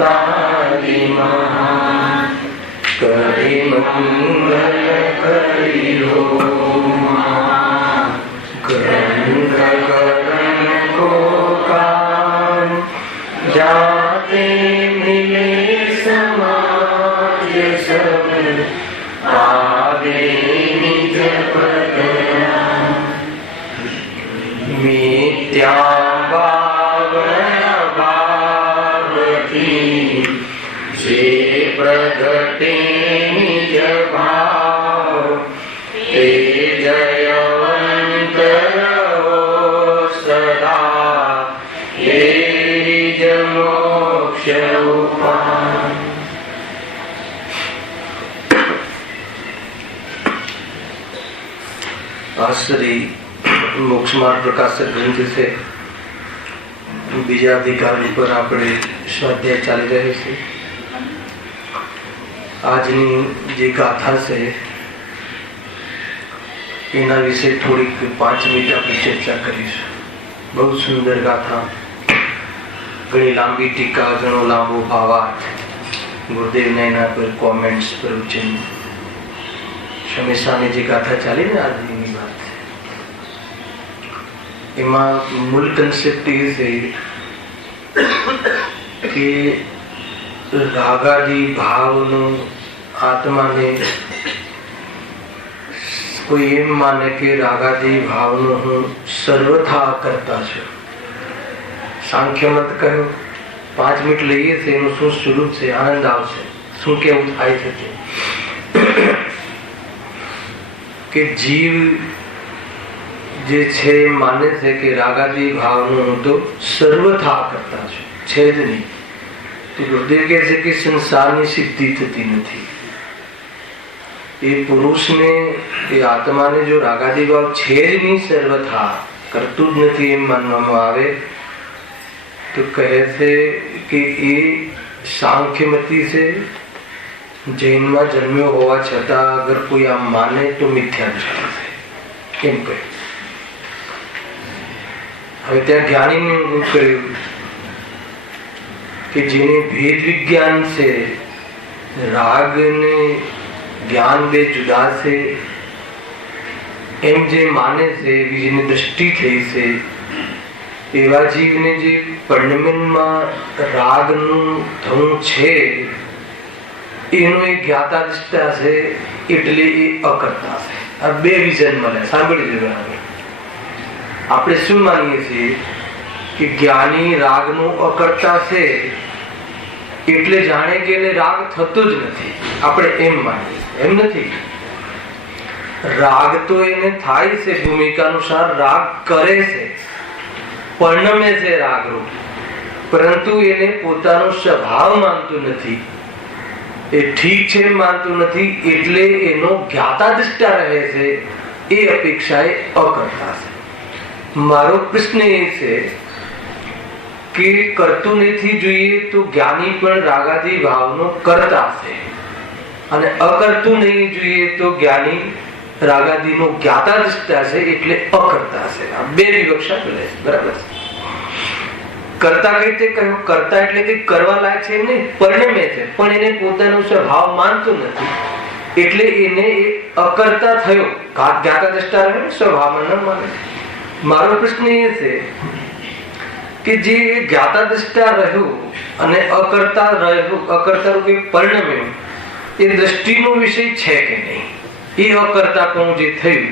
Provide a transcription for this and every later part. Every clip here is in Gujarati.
તારી મહાન કરી મંગલ કર્યો ગ્રંથ કરણ કો કાન જાતે મિલે સમાજ સબ પાવે નિજ પદ મિત્યા ભાવથી જે પ્રગટે નિજ ભાવ તે જયવંત રહો સદા એ જ મોક્ષ ઉપાય. श्री मोक्ष मार्ग प्रकाशक ग्रंथ से बीजा अधिकारी पर આપણે સ્વાધ્યાય ચાલી રહી છે. આજની જે ગાથા છે એના વિશે થોડીક 5 મિનિટ આપણે ચર્ચા કરીશું. બહુ સુંદર ગાથા, ઘણી લાંબી ટીકા, ઘણો લાંબો ભાવાર્થ, ગુરુદેવના એના પર કોમેન્ટ્સ પ્રવચન, હંમેશાની જે ગાથા ચાલી ને આજની વાત એમાં મૂળ કન્સેપ્ટ એ છે કે રાગાદી ભાવનો આત્માને કોઈ એમ માને કે રાગાદી ભાવનો હું સર્વથા કરતા છું. સાંખ્ય મત કહ્યું 5 મિનિટ લઈએ છે એનું શું સ્વરૂપ છે, આનંદ આવશે, શું કેવું થાય છે કે જીવ જે છે માને છે કે રાગાદી ભાવનો હું તો સર્વથા કરતા છું, છે જ નહીં. તો ગુરુદેવ કહે છે કે સંસારની સિદ્ધિ થતી નથી. એ પુરુષને, એ આત્માને જો રાગાદી ભાવ છે જ નહીં, સર્વથા કરતું જ નથી એમ માનવામાં આવે તો કહે છે કે એ સાંખ્યમતી છે, જૈનમાં જન્મ્યો હોવા છતાં અગર કોઈ આમ માને તો મિથ્યા દૃષ્ટિ છે એમ કહે. હવે ત્યાં જ્ઞાનીને હું કહ્યું કે જેને ભેદ વિજ્ઞાન છે, રાગ ને જ્ઞાન બે જુદા છે એમ જે માને છે, એવી જેની દ્રષ્ટિ થઈ છે, એવા જીવને જે પરિણમનમાં રાગનું ધૂમ છે એનો એ જ્ઞાતા દૃષ્ટા છે એટલે એ અકર્તા છે. આ બે વિઝન મળે. સાંભળી લેવાનું. આપણે શું માનીએ છીએ કે જ્ઞાની રાગનું અકર્તા છે એટલે જાણે કે એને રાગ થતો જ નથી, આપણે એમ માનીએ. એમ નથી. રાગ તો એને થાય છે, ભૂમિકા અનુસાર રાગ કરે છે, પરિણમે છે રાગરૂપ, પરંતુ એને પોતાનો સ્વભાવ માનતું નથી, એ ઠીક છે માનતું નથી, એટલે એનો જ્ઞાતા દૃષ્ટા રહે છે, એ અપેક્ષાએ અકર્તા છે. મારો પ્રશ્ન એ છે કે કરતું નથી જોઈએ તો જ્ઞાની પણ રાગાદી ભાવનો કરતા છે, અને અકર્તું નહીં જોઈએ તો જ્ઞાની રાગાદીનો જ્ઞાતા દૃષ્ટા છે એટલે અકર્તા છે. આ બે વિવક્ષા કરે છે. બરાબર છે. કરતા કઈ રીતે કહ્યું? કરતા એટલે કે કરવા લાયક છે એમ નહીં, પરિણમે છે, પણ એને પોતાનો સ્વભાવ માનતું નથી એટલે એને અકર્તા થયો. જ્ઞાતા દૃષ્ટા રહે, સ્વભાવમાં ન માને. મારો પ્રશ્ન એ છે કે જે જ્ઞાતા દૃષ્ટા રહ્યું અને અકર્તા રહ્યું, અકર્તા રૂપે પરિણમ્યું, એ દ્રષ્ટિનો વિષય છે કે નહીં? એ અકર્તા પણ જે થયું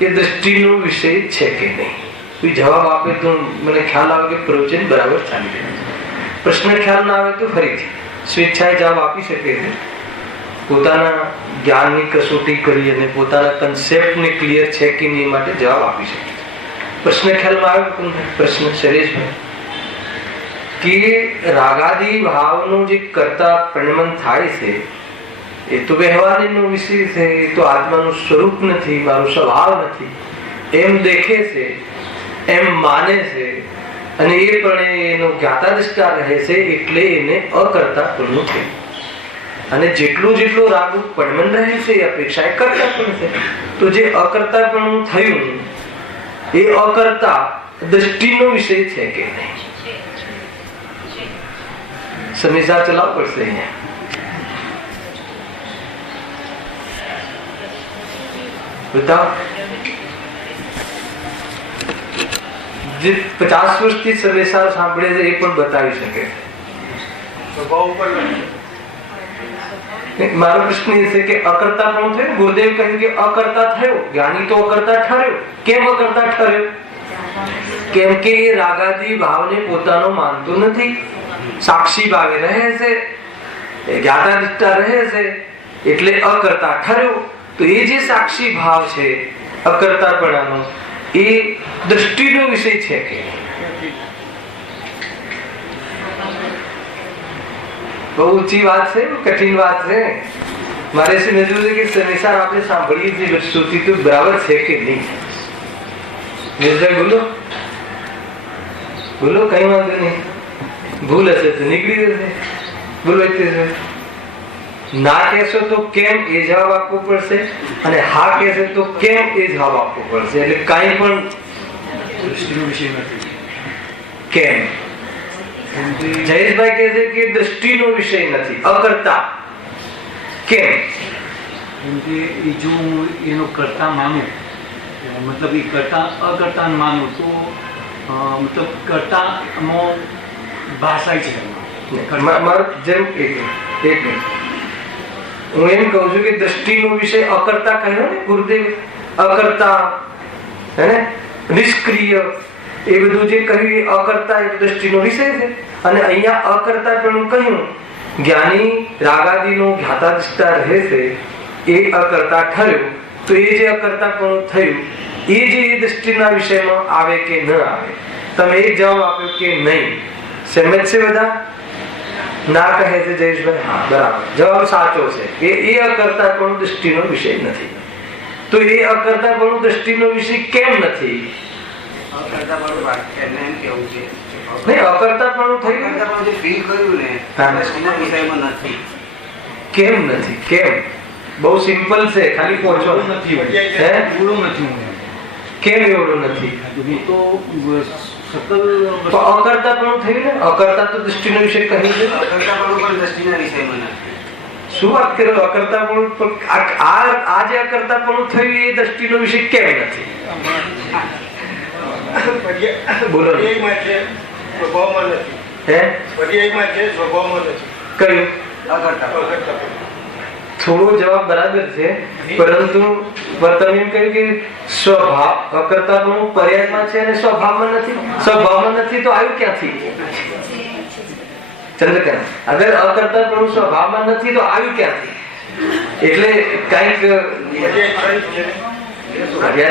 એ દ્રષ્ટિનો વિષય છે કે નહીં? કોઈ જવાબ આપે તો મને ખ્યાલ આવે કે પ્રવચન બરાબર ચાલી રહ્યું. પ્રશ્ન ખ્યાલ ના આવે તો ફરીથી સ્વેચ્છાએ જવાબ આપી શકે છે. પોતાના જ્ઞાનની કસોટી કરી અને પોતાના કન્સેપ્ટને ક્લિયર છે કે નહીં માટે જવાબ આપી શકે. પ્રશ્ન ખ્યાલમાં આવ્યો? પ્રશ્ન શૈલેષભાઈ કે રાગાદી ભાવનો જે કરતા પરિણમન થાય છે એ તો વ્યવહારનો વિષય છે, એ તો આત્માનું સ્વરૂપ નથી, મારો સ્વભાવ નથી એમ દેખે છે, એમ માને છે, અને એ પણ એનો જ્ઞાતા દૃષ્ટા રહે છે એટલે એને અકર્તા પણ છે. અને જેટલું રાગુ પરિણમન રહે છે એ અપેક્ષા એ કરતા પણ છે. તો જે અકર્તા પણ થયું એ અકર્તા દ્રષ્ટિનો વિષય છે કે નહીં? સમયસર ચલાવવું પડશે અહીંયા. બતાવો જે 50 વર્ષથી સમયસર સાંભળે છે એ પણ બતાવી શકે. મારો પ્રશ્ન એ છે કે અકર્તા પણ થયું. ગુરુદેવ કહ્યું કે અકર્તા થયો, જ્ઞાની તો અકર્તા ઠર્યો. કેમ અકર્તા ઠર્યો? કેમ કે એ રાગાદી ભાવને પોતાનો માનતો નથી, સાક્ષી ભાવે રહે છે, જ્ઞાતા નિષ્ઠા રહે છે, એટલે અકર્તા ઠર્યો. તો એ જે સાક્ષી ભાવ છે અકર્તાપણાનો, એ દ્રષ્ટિનો વિષય છે કે બહુ ઊંચી વાત છે, કઠિન વાત છે. મારે સમજવું છે કે સંસાર આપણે સાંભળીએ છીએ શ્રુતિ તો બરાબર છે કે નહીં. બોલો બોલો, કઈ વાંધો નહીં. ભૂલ હશે તો નીકળી જશે. બોલો એટલે ના કહેશો તો કેમ એ જવાબ આપવો પડશે, અને હા કહેશે તો કેમ એ જવાબ આપવો પડશે. એટલે કઈ પણ દ્રષ્ટિનો વિષય નથી. કેમ? જયેશભાઈ કહે છે કે દ્રષ્ટિનો વિષય નથી, અકર્તા. કેમ? કેમ કે જો હું એનો કરતા માનું, મતલબ એ કરતા અકર્તા માનું તો મતલબ કરતામાં ભાષા છે. જેમ એક હું એમ કહું છું કે દ્રષ્ટિનો વિષય અકર્તા કહ્યો ને ગુરુદેવ, અકર્તા હે ને, નિષ્ક્રિય, એ બધું જે કહ્યું એ અકર્તા એ દ્રષ્ટિનો વિષય છે. અને અહીંયા અકર્તા પણ કહ્યું, જ્ઞાની રાગાદીનો જ્ઞાતા દિષ્ટા રહે છે, એ અકર્તા ઠર્યો. તો એ જે અકર્તા પણ થયું એ જે દ્રષ્ટિના વિષયમાં આવે કે ન આવે. તમે એક જવાબ આપ્યો કે નહીં. સમજ છે બધા? ના કહે છે જયેશભાઈ? હા, બરાબર, જવાબ સાચો છે. એ અકર્તા પણ દ્રષ્ટિનો વિષય નથી. તો એ અકર્તા પણ દ્રષ્ટિનો વિષય કેમ નથી? કેમ નથી? કેમ? બહુ સિમ્પલ છે, ખાલી પહોંચો નથી. કેમ એવડું નથી? અકર્તા પણ થયું ને. અકર્તા તો દ્રષ્ટિનો વિષય કહ્યું છે. શું વાત કરો? અકર્તા પણ આ જે અકર્તા પણ થયું એ દ્રષ્ટિનો વિષય કેમ નથી? બોલો. થોડો જવાબ બરાબર છે, પરંતુ તમે એમ કહ્યું કે સ્વભાવ અકર્તા પણ પર્યાયમાં છે અને સ્વભાવમાં નથી. સ્વભાવમાં નથી તો આવ્યું ક્યાંથી? ચંદ્રકાંત, અગર અકર્તા પણ સ્વભાવમાં નથી તો આવ્યું ક્યાંથી? એટલે કઈક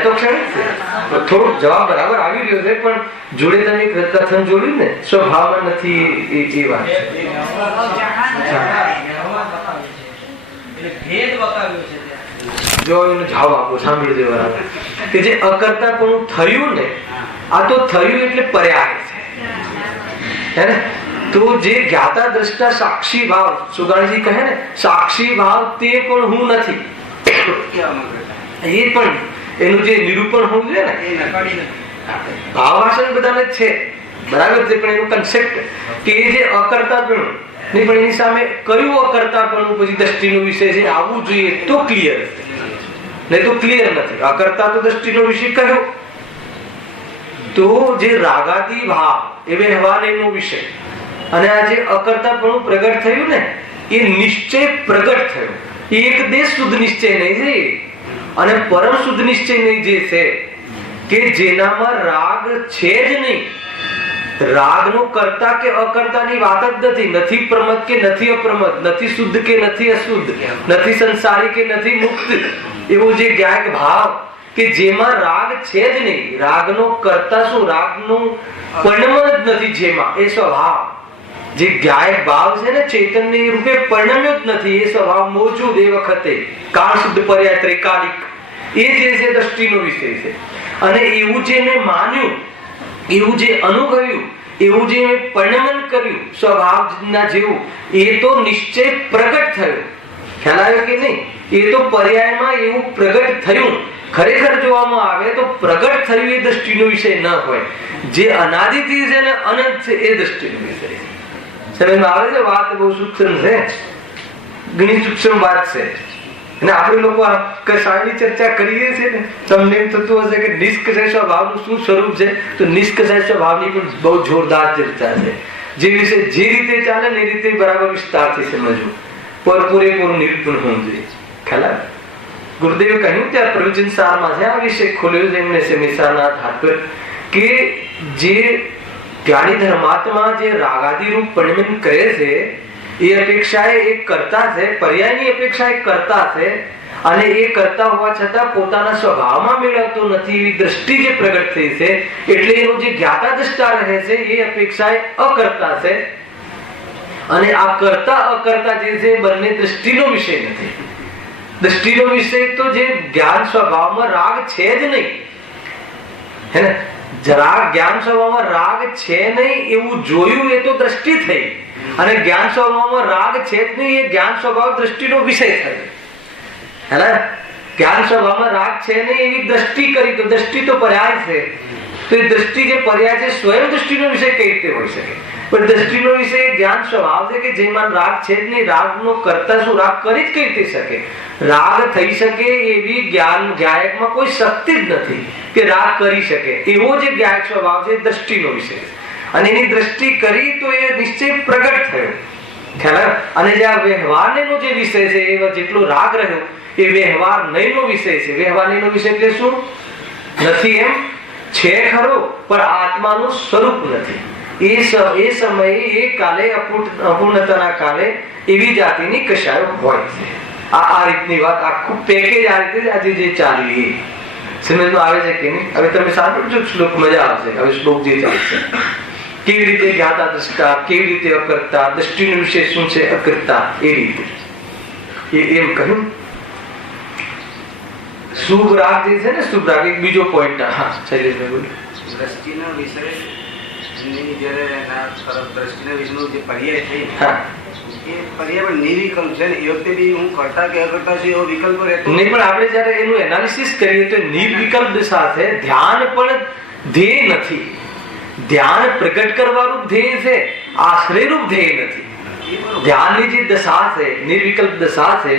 તો થોડો જવાબ બરાબર આવી રહ્યો છે, પણ જોડે તમે કથન જોડ્યું ને, સ્વભાવમાં નથી એ વાત જો એનો જવાબ આપો. સાંભળજો બરાબર કે જે અકર્તા પણ થયું ને, આ તો થયું એટલે પર્યાય છે, હે ને. તો જે જ્ઞાતા દ્રષ્ટા સાક્ષી ભાવ, સુગાણજી કહે ને સાક્ષી ભાવ, તે પણ હું નથી. એ પણ એનું જે નિરૂપણ હોવું જોઈએ ને, ભાવાસન બધાને છે, બરાબર છે, પણ એનું કન્સેપ્ટ કે એ જે અકર્તા પણ નહીં, પણ એની સામે કયું અકર્તા પણ પછી દ્રષ્ટિનો વિષય છે આવવું જોઈએ તો ક્લિયર, નહીં તો ક્લિયર નથી. અકર્તા તો દ્રષ્ટિનો વિષય કયો? તો જે રાગાદી ભાવ એ વ્યવહાર એનો વિષય, અને આ જે અકર્તા પણ પ્રગટ થયું ને, એ નિશ્ચય પ્રગટ થયો. એક દેશ શુદ્ધ નિશ્ચય નહીં છે, અને પરમ શુદ્ધ નિશ્ચય નહીં જે છે કે જેનામાં રાગ છે જ નહીં. રાગનો કર્તા કે અકર્તાની વાત જ નથી. નથી પ્રમદ કે નથી અપ્રમદ, નથી શુદ્ધ કે નથી અશુદ્ધ, નથી સંસારી કે નથી મુક્ત. એવો જે જ્ઞાયક ભાવ કે જેમાં રાગ છે જ નહીં. રાગનો કર્તા શું? રાગનું પરિણમ જ નથી જેમાં, એ સ્વભાવ જે જ્ઞાયક ભાવ છે ને, ચૈતન્ય રૂપે પરિણમ્યો જ નથી. એ સ્વભાવ મોજૂદ એ વખતે કાળ શુદ્ધ પર્યાય ત્રિકાલિક, એ જે છે દ્રષ્ટિનો વિષય છે. અને એવું જે મેં માન્યું, એવું જે અનુભવ્યું, એવું જે મેં પરિણમન કર્યું સ્વભાવના જેવું, એ તો નિશ્ચય પ્રગટ થયું. ખ્યાલ આવ્યો કે નહીં? એ તો પર્યાયમાં એવું પ્રગટ થયું. ખરેખર જોવામાં આવે તો પ્રગટ થયું એ દ્રષ્ટિનો વિષય ન હોય. જે અનાદિથી છે ને અનંત છે એ દ્રષ્ટિનો વિષય છે. સમજમાં આવે છે? વાત બહુ સૂક્ષ્મ છે, ઘણી સૂક્ષ્મ વાત છે. અને આપણે લોકો કસાયની ચર્ચા કરીએ છીએ ને, તમને એમ થતું હશે કે નિષ્કષાય સ્વભાવનું શું સ્વરૂપ છે, તો નિષ્કષાય સ્વભાવની પણ બહુ જોરદાર ચર્ચા છે. જે વિશે જે રીતે ચાલે ને એ રીતે બરાબર વિસ્તારથી સમજવું, પર પૂરેપૂરું નિરૂપણ હોવું જોઈએ. ખ્યાલ આવે? ગુરુદેવે કહ્યું ત્યાં પ્રવચન સારમાં છે, આ વિશે ખોલ્યો છે એમને સમીસાના આધાર પર, કે જે જ્ઞાની ધર્માત્મા જે રાગાદિરૂપ પરિણમન કરે છે એ અપેક્ષાએ એક કરતા છે, પર્યાયની અપેક્ષા એક કરતા છે, અને એ કરતા હોવા છતાં પોતાના સ્વભાવમાં મેળવતો નથી એવી દ્રષ્ટિ જે પ્રગટ થઈ છે, એટલે એનો જે જ્ઞાતા દ્રષ્ટા રહે છે એ અપેક્ષાએ અકર્તા છે. અને આ કરતા અકર્તા જે છે બંને દ્રષ્ટિનો વિષય નથી. દ્રષ્ટિનો વિષય તો જે જ્ઞાન સ્વભાવમાં રાગ છે જ નહીં, હે ને? જરા જ્ઞાન સ્વભાવમાં રાગ છે નહીં એવું જોયું એ તો દ્રષ્ટિ થઈ, અને જ્ઞાન સ્વભાવમાં રાગ છે જ નહીં એ જ્ઞાન સ્વભાવ દ્રષ્ટિનો વિષય થયો. હેને? જ્ઞાન સ્વભાવમાં રાગ છે નહીં એવી દ્રષ્ટિ કરી, તો દ્રષ્ટિ તો પર્યાય છે. તો એ દ્રષ્ટિ જે પર્યાય છે સ્વયં દ્રષ્ટિનો વિષય કઈ રીતે હોઈ શકે? પણ દ્રષ્ટિનો વિષય જ્ઞાન સ્વભાવ છે કે જેમાં રાગ છે જ નહીં. રાગનો કરતા શું રાગ કરી જ કઈ રીતે શકે? રાગ થઈ શકે એવી જ્ઞાન જ્ઞાયકમાં કોઈ શક્તિ જ નથી કે રાગ કરી શકે. એવો જે જ્ઞાયક સ્વભાવ છે દ્રષ્ટિનો વિષય છે, અને એની દ્રષ્ટિ કરી તો એ નિશ્ચય પ્રગટ થયો. ખ્યાલ? અને જે આ વ્યવહારનો જે વિષય છે એવા જેટલો રાગ રહ્યો એ વ્યવહાર નયનો વિષય છે. વ્યવહાર નયનો વિષય એટલે શું? નથી એમ છે ખરો, પણ આત્માનું સ્વરૂપ નથી. એ સમયે એ કાલે અપૂર્ણતાના કાલે એવી જાતિની કશાયો હોય છે. આ રીતની વાત, આખું પેકેજ આ રીતે આજે જે ચાલ્યું એ સમજમાં આવે છે કે નહીં? હવે તમે સાંભળજો શ્લોક, મજા આવશે. હવે શ્લોક જે ચાલશે, કેવી રીતે જ્ઞાતા દ્રષ્ટા, કેવી રીતે અકર્તા, દ્રષ્ટિનો વિષય શું છે અકર્તા, એ રીતે એમ કહ્યું. શુભ રાગ જે છે ને, શુભ રાગ એક બીજો પોઈન્ટ. હા શૈલેષભાઈ બોલો. દ્રષ્ટિનો વિષય દ્રષ્ટિના વિષયનું જે પર્યાય છે એ પર્યાય પણ નિર્વિકલ્પ છે ને, એ વખતે બી હું કરતા કે અકર્તા છું એવો વિકલ્પ રહેતો નહીં. પણ આપણે જયારે એનું એનાલિસિસ કરીએ તો નિર્વિકલ્પ સાથે ધ્યાન પણ ધ્યેય નથી. ધ્યાન પ્રગટ કરવાનું ધ્યેય છે, આશ્રયરૂપ ધ્યેય નથી. ધ્યાનની જે દશા છે, નિર્વિકલ્પ દશા છે,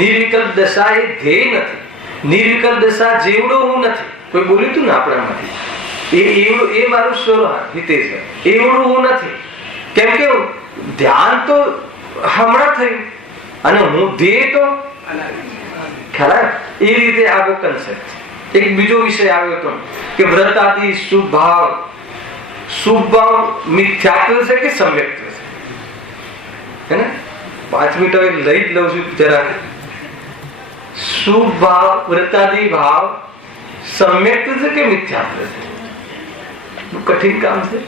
નિર્વિકલ્પ દશા એ ધ્યેય નથી. નિર્વિકલ્પ દશા જેવડો હું નથી. કોઈ બોલ્યું હતું ને આપણામાંથી, એ મારું સ્વરૂપ હિતેશ છે, એવડું હું નથી. કેમ કે ધ્યાન તો હમણાં થયું અને હું ધ્યેય તો ખ્યાલ. એ રીતે આવો કન્સેપ્ટ. એક બીજો વિષય આવ્યો હતો કે વ્રત આદિ શુભ ભાવ. શુભ ભાવ મિથ્યાત્વ છે કે સમ્યક્ત્વ છે? હે ને? 5 મિનિટ હવે લઈ જ લઉં છું જરા. શુભ ભાવ, વ્રતાદિ ભાવ સમ્યક્ત્વ છે કે મિથ્યાત્વ છે? કઠિન કામ છે.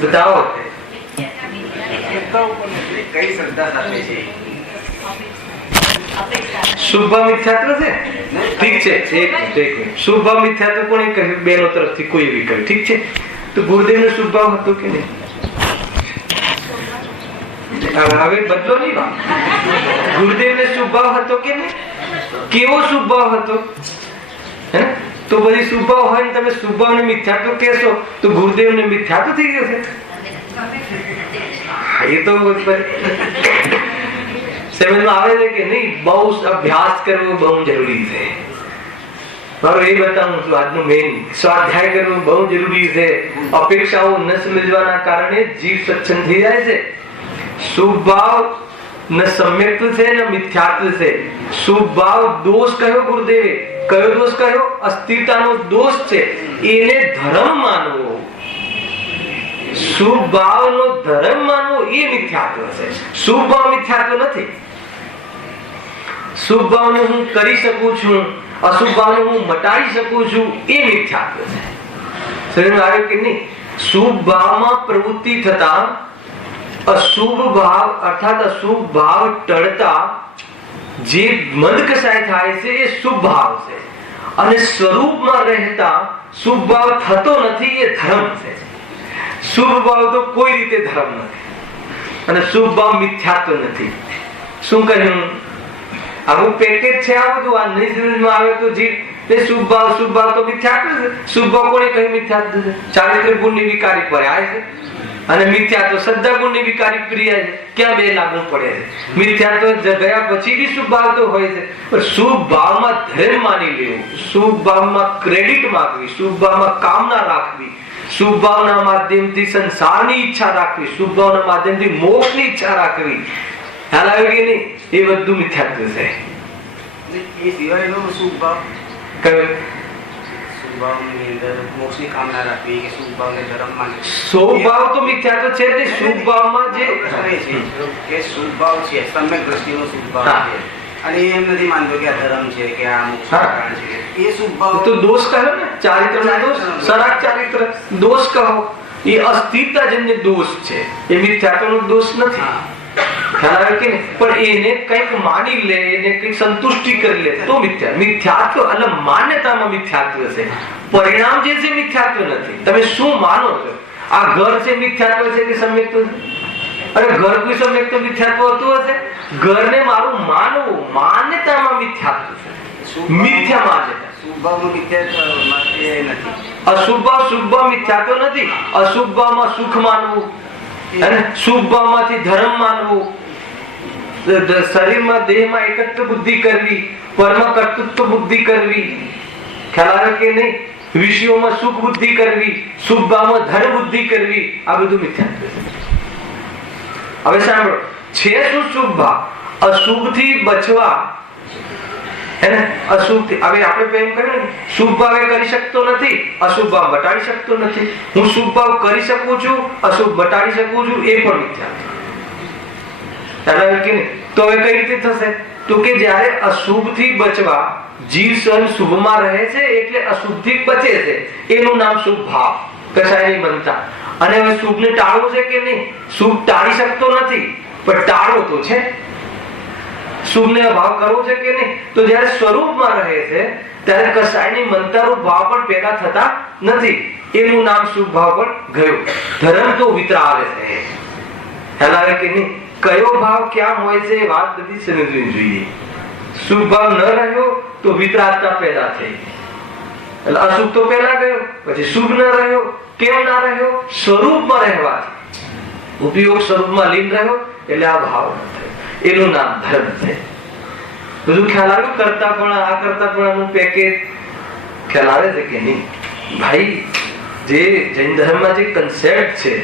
બતાવો. કઈ શ્રદ્ધા સાથે છે? શુભ મિથ્યાત્વ છે? ઠીક છે, એક મિનિટ. શુભ મિથ્યાત્વ કોણે કહ્યું? બેનો તરફથી કોઈ એવી કહ્યું. ઠીક છે, તો ગુરુદેવ નો શુભ ભાવ હતો કે નહીં? હવે બદલો નહીં વાત. ગુરુદેવ ને શુભ ભાવ હતો કે નહીં? કેવો શુભ ભાવ હતો? હે? તો બધી શુભ ભાવ હોય ને તમે શુભ ભાવ ને મિથ્યાત્વ કહેશો તો ગુરુદેવ ને મિથ્યાત્વ થઈ જશે. એ તો સમજમાં આવે છે કે નહીં? બહુ અભ્યાસ કરવો બહુ જરૂરી છે. મારું એ બતાવું છું આજનું મેઇન. સ્વાધ્યાય કરવું બહુ જરૂરી છે. અપેક્ષાઓ ન સમજવાના કારણે જીવ સત્સંગ થઈ જાય છે. શુભ ભાવ ન સમ્યક્ત્વ છે ન મિથ્યાત્વ છે. શુભ ભાવ દોષ કયો ગુરુદેવે? કયો દોષ કયો? અસ્થિરતાનો દોષ છે. એને ધર્મ માનવો, શુભ ભાવનો ધર્મ માનવો એ મિથ્યાત્વ છે. શુભ ભાવ મિથ્યાત્વ નથી. શુભ ભાવને હું કરી શકું છું, અશુભ ભાવને હું મટાડી શકું છું, એ મિથ્યાત્વ છે. સમજમાં આવ્યું કે નહીં? શુભ ભાવમાં પ્રવૃત્તિ થતા અશુભ ભાવ અર્થાત અશુભ ભાવ ટળતા જે મંદ કસાય થાય છે એ શુભ ભાવ છે. અને સ્વરૂપમાં રહેતા શુભ ભાવ થતો નથી, એ ધર્મ છે. શુભ ભાવ તો કોઈ રીતે ધર્મ નથી, અને શુભ ભાવ મિથ્યાત્વ નથી. શું કહ્યું? આવું પેકેજ છે. આ બધું આ નહીં સમજમાં આવે તો જે એ શુભ ભાવ તો મિથ્યાત્વ છે. શુભ ભાવ કોને કહ્યું મિથ્યાત્વ છે? ચારિત્ર ગુણની વિકારી પર્યાય છે અને મિથ્યા તો શ્રદ્ધા ગુણની વિકારી ક્રિયા છે. ક્યાં બે લાગુ પડે છે? મિથ્યા તો ગયા પછી બી શુભ ભાવ તો હોય છે, પણ શુભ ભાવમાં ધર્મ માની લેવું, શુભ ભાવમાં ક્રેડિટ માંગવી, શુભ ભાવમાં કામના રાખવી, શુભ ભાવના માધ્યમથી સંસારની ઈચ્છા રાખવી, શુભ ભાવના માધ્યમથી મોક્ષની ઈચ્છા રાખવી, ખ્યાલ આવ્યો કે નહીં? એ બધું મિથ્યાત્વ છે. એ સિવાયનો શુભ ભાવ કયો? શુભ ભાવની અંદર મોક્ષની કામના રાખવી કે શુભ ભાવને ધર્મ માનવી. શુભ ભાવ તો મિથ્યાત્વ છે ને. શુભ ભાવમાં જે પ્રશ્ન એ છે કે શુભ ભાવ છે, સમ્યક દ્રષ્ટિનો શુભ ભાવ છે, અને એમ નથી માનતો કે આ ધર્મ છે કે આ મોક્ષ કારણ છે. એ શુભ ભાવ તો દોષ કહો ને, ચારિત્રનો દોષ, સરાગ ચારિત્ર દોષ કહો. એ અસ્થિરતાજન્ય દોષ છે, એ મિથ્યાત્વનો દોષ નથી. ખ્યાલ આવે કે નહીં? પણ એને કંઈક માની લે, એને કંઈક સંતુષ્ટિ કરી લે તો મિથ્યાત્વ એટલે માન્યતામાં મિથ્યાત્વ છે. પરિણામ જે છે મિથ્યાત્વ નથી. તમે શું માનો છો? આ ઘર છે મિથ્યાત્વ છે કે સમ્યક્ત્વ છે? અરે ઘર કોઈ સમ્યક્ત્વ મિથ્યાત્વ હોતું હશે? ઘરને મારું માનવું માન્યતામાં મિથ્યાત્વ છે. મિથ્યા માન્યતા. શુભ ભાવનું મિથ્યાત્વ એ નથી. અશુભ ભાવ શુભ ભાવ મિથ્યાત્વ નથી. અશુભ ભાવમાં સુખ માનવું અને શુભ ભાવમાંથી ધર્મ માનવું, શરીરમાં દેહમાં એકત્વ બુદ્ધિ કરવી, પરમ કર્તૃત્વ બુદ્ધિ કરવી, ખ્યાલ આવે કે નહીં? વિષયોમાં સુખ બુદ્ધિ કરવી, શુભ ભાવમાં ધર્મ બુદ્ધિ કરવી, આ બધું મિથ્યાત્વ છે. હવે સાંભળો, છે શું શુભ ભાવ? અશુભથી બચવા, હે ને? અશુભથી હવે આપણે એમ કહ્યું ને, શુભ ભાવ એ કરી શકતો નથી, અશુભ ભાવ બટાડી શકતો નથી. હું શુભ ભાવ કરી શકું છું, અશુભ બટાડી શકું છું, એ પણ મિથ્યાત્વ. તો હવે કઈ રીતે થશે? તો કે જ્યારે અશુભથી બચવા જીવ સ્વયં શુભમાં રહે છે એટલે અશુભથી બચે છે, એનું નામ શુભ ભાવ. કશાય નહીં બનતા. અને હવે શુભને ટાળવું છે કે નહીં? શુભ ટાળી શકતો નથી, પણ ટાળવો તો છે. શુભને અભાવ કરવો છે કે નહીં? તો જ્યારે સ્વરૂપમાં રહે છે ત્યારે કશાયની મંતરરૂપ ભાવ પણ પેદા થતા નથી, એનું નામ શુભ ભાવ પણ ગયું. ધર્મ તો વિતરાવે છે. ખ્યાલ આવે કે નહીં? કયો ભાવ ક્યાં હોય છે એ વાત બધી સમજવી જોઈએ. શુભ ભાવ ન રહ્યો તો વિતરાગતા પેદા થઈ, એટલે અશુભ તો પેલા ગયો, પછી શુભ ન રહ્યો. કેમ ના રહ્યો? સ્વરૂપમાં રહેવાથી. ઉપયોગ સ્વરૂપમાં લીન રહ્યો એટલે આ ભાવ ન થયો, એનું નામ ધર્મ છે. બધું ખ્યાલ આવ્યું? કરતા પણ આ કરતા પણ પેકેજ ખ્યાલ આવે છે કે નહીં? ભાઈ, જે જૈન ધર્મમાં જે કન્સેપ્ટ છે,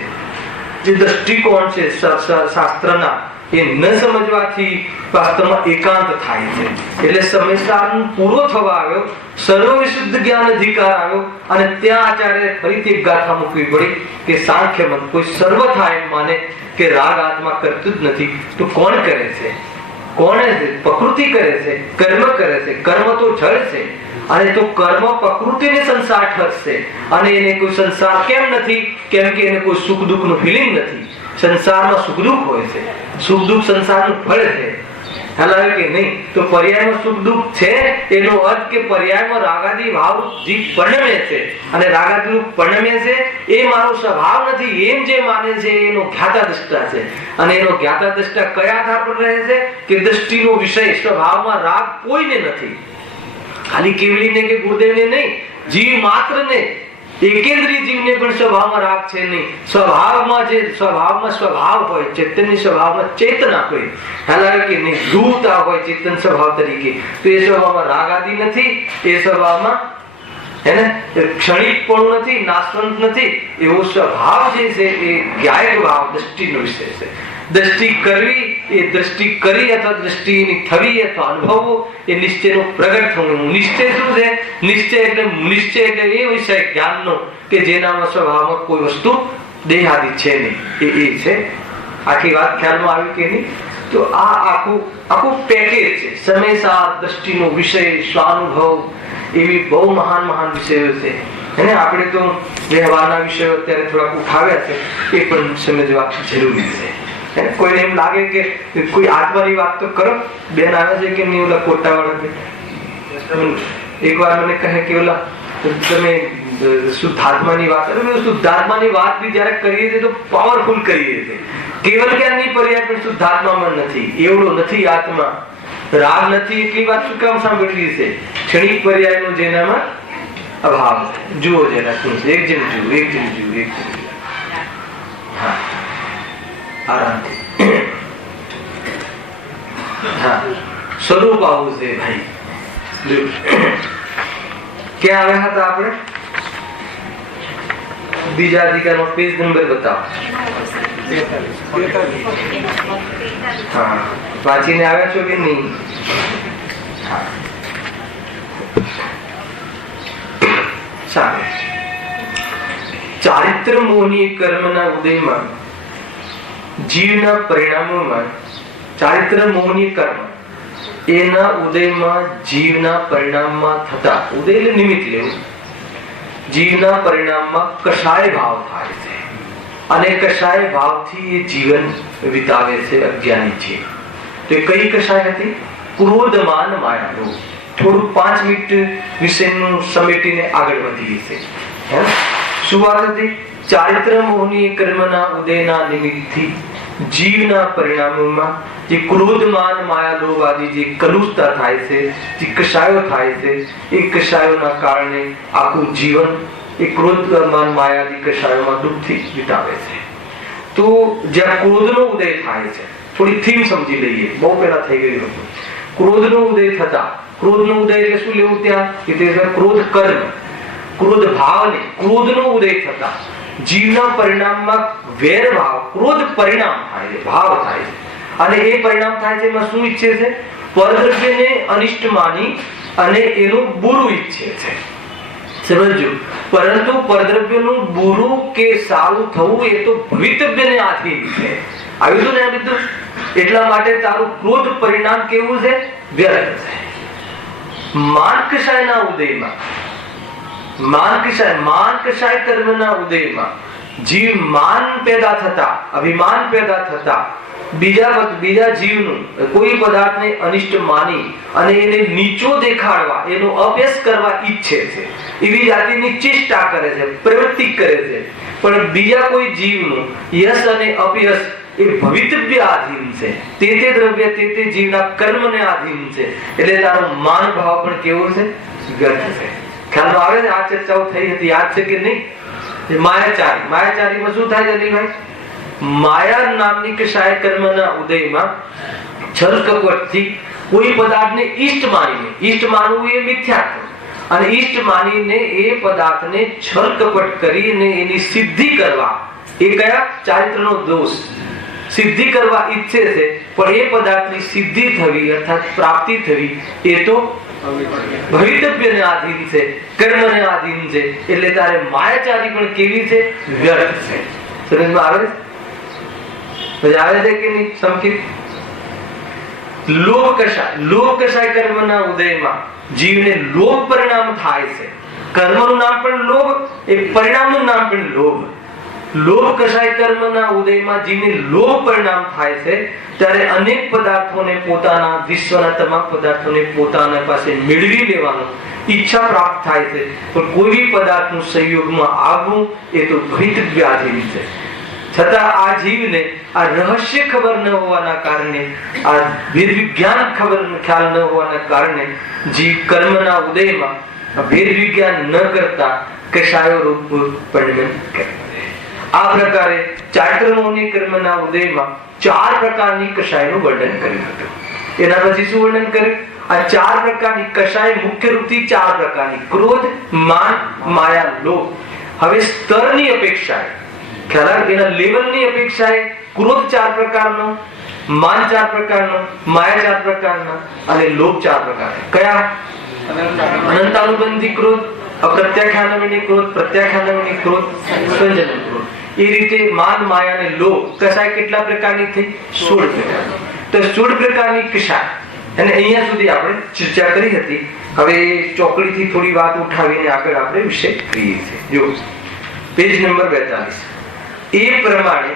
જે દ્રષ્ટિકોણ છે શાસ્ત્રના, એ ન સમજવાથી વાસ્તવમાં એકાંત થાય છે. એટલે સમયસાર પૂરો થવા આવ્યો, સર્વ વિશુદ્ધ જ્ઞાન અધિકાર આવ્યો, અને ત્યાં આચાર્ય ફરીથી એક ગાથા મૂકવી પડી કે સાંખ્ય મત કોઈ સર્વ થાય એમ માને કે રાગ આત્મા કરતું જ નથી, તો કોણ કરે છે? કોણે છે? પ્રકૃતિ કરે છે, કર્મ કરે છે. કર્મ તો જળ છે, અને તો કર્મ પ્રકૃતિને સંસાર ઠરશે. અને એને કોઈ સંસાર કેમ નથી? કેમ કે એને કોઈ સુખ દુઃખ નું ફિલિંગ નથી. સંસારમાં સુખ દુઃખ હોય છે, સુખ દુઃખ સંસારનું ફળ છે. ખ્યાલ આવે કે નહીં? તો પર્યાયમાં સુખ દુઃખ છે, એનો અર્થ કે પર્યાયમાં રાગાદી ભાવ જીવ પરિણમે છે, અને રાગાદી પરિણમે છે એ મારો સ્વભાવ નથી એમ જે માને છે એનો જ્ઞાતા દ્રષ્ટા છે. અને એનો જ્ઞાતા દ્રષ્ટા કયા આધાર પર રહે છે? કે દ્રષ્ટિનો વિષય સ્વભાવમાં રાગ કોઈને નથી. ખાલી કેવલીને કે ગુરુદેવને નહીં, જીવ માત્રને, એકેન્દ્રીય જીવને પણ સ્વભાવમાં રાગ છે નહીં. સ્વભાવમાં જે સ્વભાવમાં સ્વભાવ હોય, ચેતનની સ્વભાવમાં ચેતના હોય, ખ્યાલ આવે કે નહીં? ધ્રુવતા હોય ચેતન સ્વભાવ તરીકે, તો એ સ્વભાવમાં રાગ આદિ નથી. એ સ્વભાવમાં હે ને ક્ષણિક પણ નથી, નાશવંત નથી. એવો સ્વભાવ જે છે એ જ્ઞાયક ભાવ દ્રષ્ટિનો વિષય છે. દ્રષ્ટિ કરવી એ દ્રષ્ટિ કરી અથવા દ્રષ્ટિની થવી અથવા અનુભવવો એ નિશ્ચયનો પ્રગટ થવું. નિશ્ચય શું છે? નિશ્ચય એટલે એ વિષય જ્ઞાનનો કે જેનામાં સ્વભાવમાં કોઈ વસ્તુ દેહાદિ છે નહીં, એ છે. આખી વાત ખ્યાલમાં આવી કે નહીં? તો આ આખું પેકેજ છે. સમયસાર દ્રષ્ટિનો વિષય, સ્વાનુભવ, એવી બહુ મહાન વિષયો છે. એને આપણે તો વ્યવહારના વિષયો અત્યારે થોડાક ઉઠાવ્યા છે, એ પણ સમજવા જરૂરી છે. કોઈને એમ લાગે કે કોઈ આત્માની વાત તો કરો. બેન આવે છે કે નહીં? ઓલા કોટા વાળા એક વાર મને કહે કે ઓલા તમે શુદ્ધાત્માની વાત કરો. શુદ્ધાત્માની વાત બી જયારે કરીએ છીએ તો પાવરફુલ કરીએ છીએ. કેવલ જ્ઞાનની પર્યાય પણ શુદ્ધાત્મામાં નથી. એવડો નથી આત્મા રાગ નથી એટલી વાત શું કામ સાંભળવી છે? ક્ષણિક પર્યાયનો જેનામાં અભાવ છે. જુઓ જરા શું છે, એક જણ જુઓ, એક જણ જુઓ, એક જણ જુઓ. હા, આરામથી. હા, સ્વરૂપ આવું છે ભાઈ. ક્યાં આવ્યા હતા આપણે? બીજા અધિકારનો પેજ નંબર બતાવો. હા, વાંચીને આવ્યા છો કે નહીં? હા, સારું. ચારિત્ર મોહની કર્મના ઉદયમાં જીવના પરિણામોમાં ચારિત્ર મોહની કર્મ એના ઉદયમાં જીવના પરિણામમાં થતા ઉદય એટલે નિમિત્ત લેવું. જીવના પરિણામમાં કષાય ભાવ થાય છે અને કષાય ભાવથી એ જીવન વિતાવે છે અજ્ઞાની છે. તો એ કઈ કષાય હતી? ક્રોધમાન માયાનો. થોડું 5 મિનિટ વિષયનું સમેટીને આગળ વધીએ છે. શું વાત હતી? ચારિત્ર મોહની કર્મના ઉદયના નિમિત્તથી જીવના પરિણામોમાં જે ક્રોધમાન માયા લોભ આદિ જે કલુષતા થાય છે, જે કષાયો થાય છે, એ કષાયોના કારણે આખું જીવન એ ક્રોધમાન માયા આદિ કષાયોમાં દુઃખથી વિતાવે છે. તો જ્યાં ક્રોધનો ઉદય થાય છે, થોડી થીમ સમજી લઈએ, બહુ પહેલા થઈ ગયું હતું. ક્રોધનો ઉદય થતા, ક્રોધનો ઉદય એટલે શું લેવું ત્યાં? કે તે ક્રોધ કર્મ, ક્રોધ ભાવને ક્રોધનો ઉદય થતા જીવના પરિણામમાં વેર ભાવ, ક્રોધ પરિણામ થાય છે, ભાવ થાય છે. અને એ પરિણામ થાય છે એમાં શું ઈચ્છે છે? પરદ્રવ્યને અનિષ્ટ માની અને એનું બુરું ઈચ્છે છે. સમજો. પરંતુ પરદ્રવ્યનું બુરું કે સારું થવું એ તો ભવિતવ્યને આધીન છે. આવ્યું ને આ બધું? એટલા માટે તારું ક્રોધ પરિણામ કેવું છે? વ્યર્થ છે. માનકષાયના ઉદયમાં, માનકષાય કર્મના ઉદયમાં જીવ માન પેદા થતા, અભિમાન પેદા થતા બીજા જીવનું કોઈ પદાર્થને અનિષ્ટ માની અને એને નીચો દેખાડવા, એનો અભ્યાસ કરવા ઈચ્છે છે, એવી જાતિની ચેષ્ટા કરે છે, પ્રવૃત્તિ કરે છે. પણ બીજા કોઈ જીવનું યશ અને અપયશ એ ભવિતવ્ય આધીન છે. તે દ્રવ્ય તે જીવના કર્મને આધીન છે. એટલે તારો માન ભાવ પણ કેવો છે? વ્યર્થ છે. ખ્યાલ આવે ને? આ ચર્ચાઓ થઈ હતી, યાદ છે કે નહીં? માયાચારી, માયાચારીમાં શું થાય છે ભાઈ? માયા નામની કષાય કર્મના ઉદયમાં છલ કપટથી કોઈ પદાર્થને ઈષ્ટ માનીને, ઈષ્ટ માનવું એ મિથ્યાત્વ, અને ઈષ્ટ માનીને એ પદાર્થને છલ કપટ કરીને એની સિદ્ધિ કરવા, એ કયા? ચારિત્રનો દોષ. સિદ્ધિ કરવા ઈચ્છે છે, પણ એ પદાર્થની સિદ્ધિ થવી અર્થાત પ્રાપ્તિ થવી એ તો ભવિતવ્યને આધીન છે, કર્મને આધીન છે. એટલે તારે માયાચારી પણ કેવી છે? વ્યર્થ છે. સમજમાં આવે છે? આવે છે કે નહીં? સંકેત. લોભ કષાય કર્મના ઉદયમાં જીવને લોભ પરિણામ થાય છે. કર્મનું નામ પણ લોભ, એ પરિણામનું નામ પણ લોભ. લોભ કષાય કર્મના ઉદયમાં જીવને લોભ પરિણામ થાય છે. ત્યારે અનેક પદાર્થોને પોતાના, વિશ્વના તમામ પદાર્થોને પોતાના પાસે મેળવી લેવાનો ઈચ્છા પ્રાપ્ત થાય છે. પણ કોઈ બી પદાર્થનું સંયોગમાં આવવું એ તો ભવિતવ્યાધીન છે. છતાં આ જીવને આ રહસ્ય ખબર ન હોવાના કારણે, આ ભેદ વિજ્ઞાન ખ્યાલ ન હોવાના કારણે જીવ કર્મના ઉદયમાં ભેદ વિજ્ઞાન ન કરતા કષાયો રૂપ પરિણમે કરે. આ પ્રકારે ચારિત્રમોહની કર્મના ઉદયમાં 4 પ્રકારની કષાયનું વર્ણન કર્યું હતું. એના પછી શું વર્ણન કર્યું? આ 4 પ્રકારની કષાય મુખ્ય રૂપથી 4 પ્રકારની: ક્રોધ, માન, માયા, લોભ. હવે સ્તરની અપેક્ષાએ, ખ્યાલ એના લેવલની અપેક્ષાએ ક્રોધ 4 પ્રકારનો, માન 4 પ્રકારનો, માયા 4 પ્રકારનો અને લોભ 4 પ્રકારનો. કયા? અનંતાનુબંધી ક્રોધ, અપ્રત્યાખ્યાનવિની ક્રોધ, પ્રત્યાખ્યાનવિની ક્રોધ, સંજનન ક્રોધ. એ રીતે માન, માયા અને લોભ કષાય કેટલા પ્રકારની થઈ? 16 પ્રકારની. તો 16 પ્રકારની કષાય, અને અહીંયા સુધી આપણે ચર્ચા કરી હતી. હવે ચોકડીથી થોડી વાત ઉઠાવીને આગળ આપણે વિષય કરીએ છીએ. જો પેજ નંબર 42. એ પ્રમાણે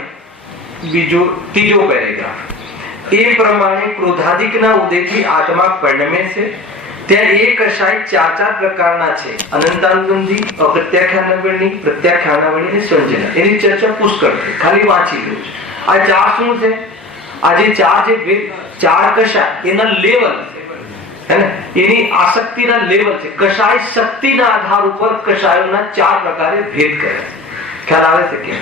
ત્રીજો પેરેગ્રાફ. એ પ્રમાણે ક્રોધાદિકના ઉદયથી આત્મા પરિણમે છે. ત્યાં એ કષાય 4 પ્રકારના છે: અનંતાનુબંધી, અપ્રત્યાખ્યાનવર્ણી, પ્રત્યાખ્યાનવર્ણી અને સંજના. એની ચર્ચા પુષ્કળ છે, ખાલી વાંચી લો. આ 4 શું છે? આ જે ચાર જે ભેદ, ચાર કશાય એના લેવલ છે હે ને, એની આસક્તિના લેવલ છે. કશાય શક્તિના આધાર ઉપર કશાયોના ચાર પ્રકારે ભેદ કરે છે. ખ્યાલ આવે છે કે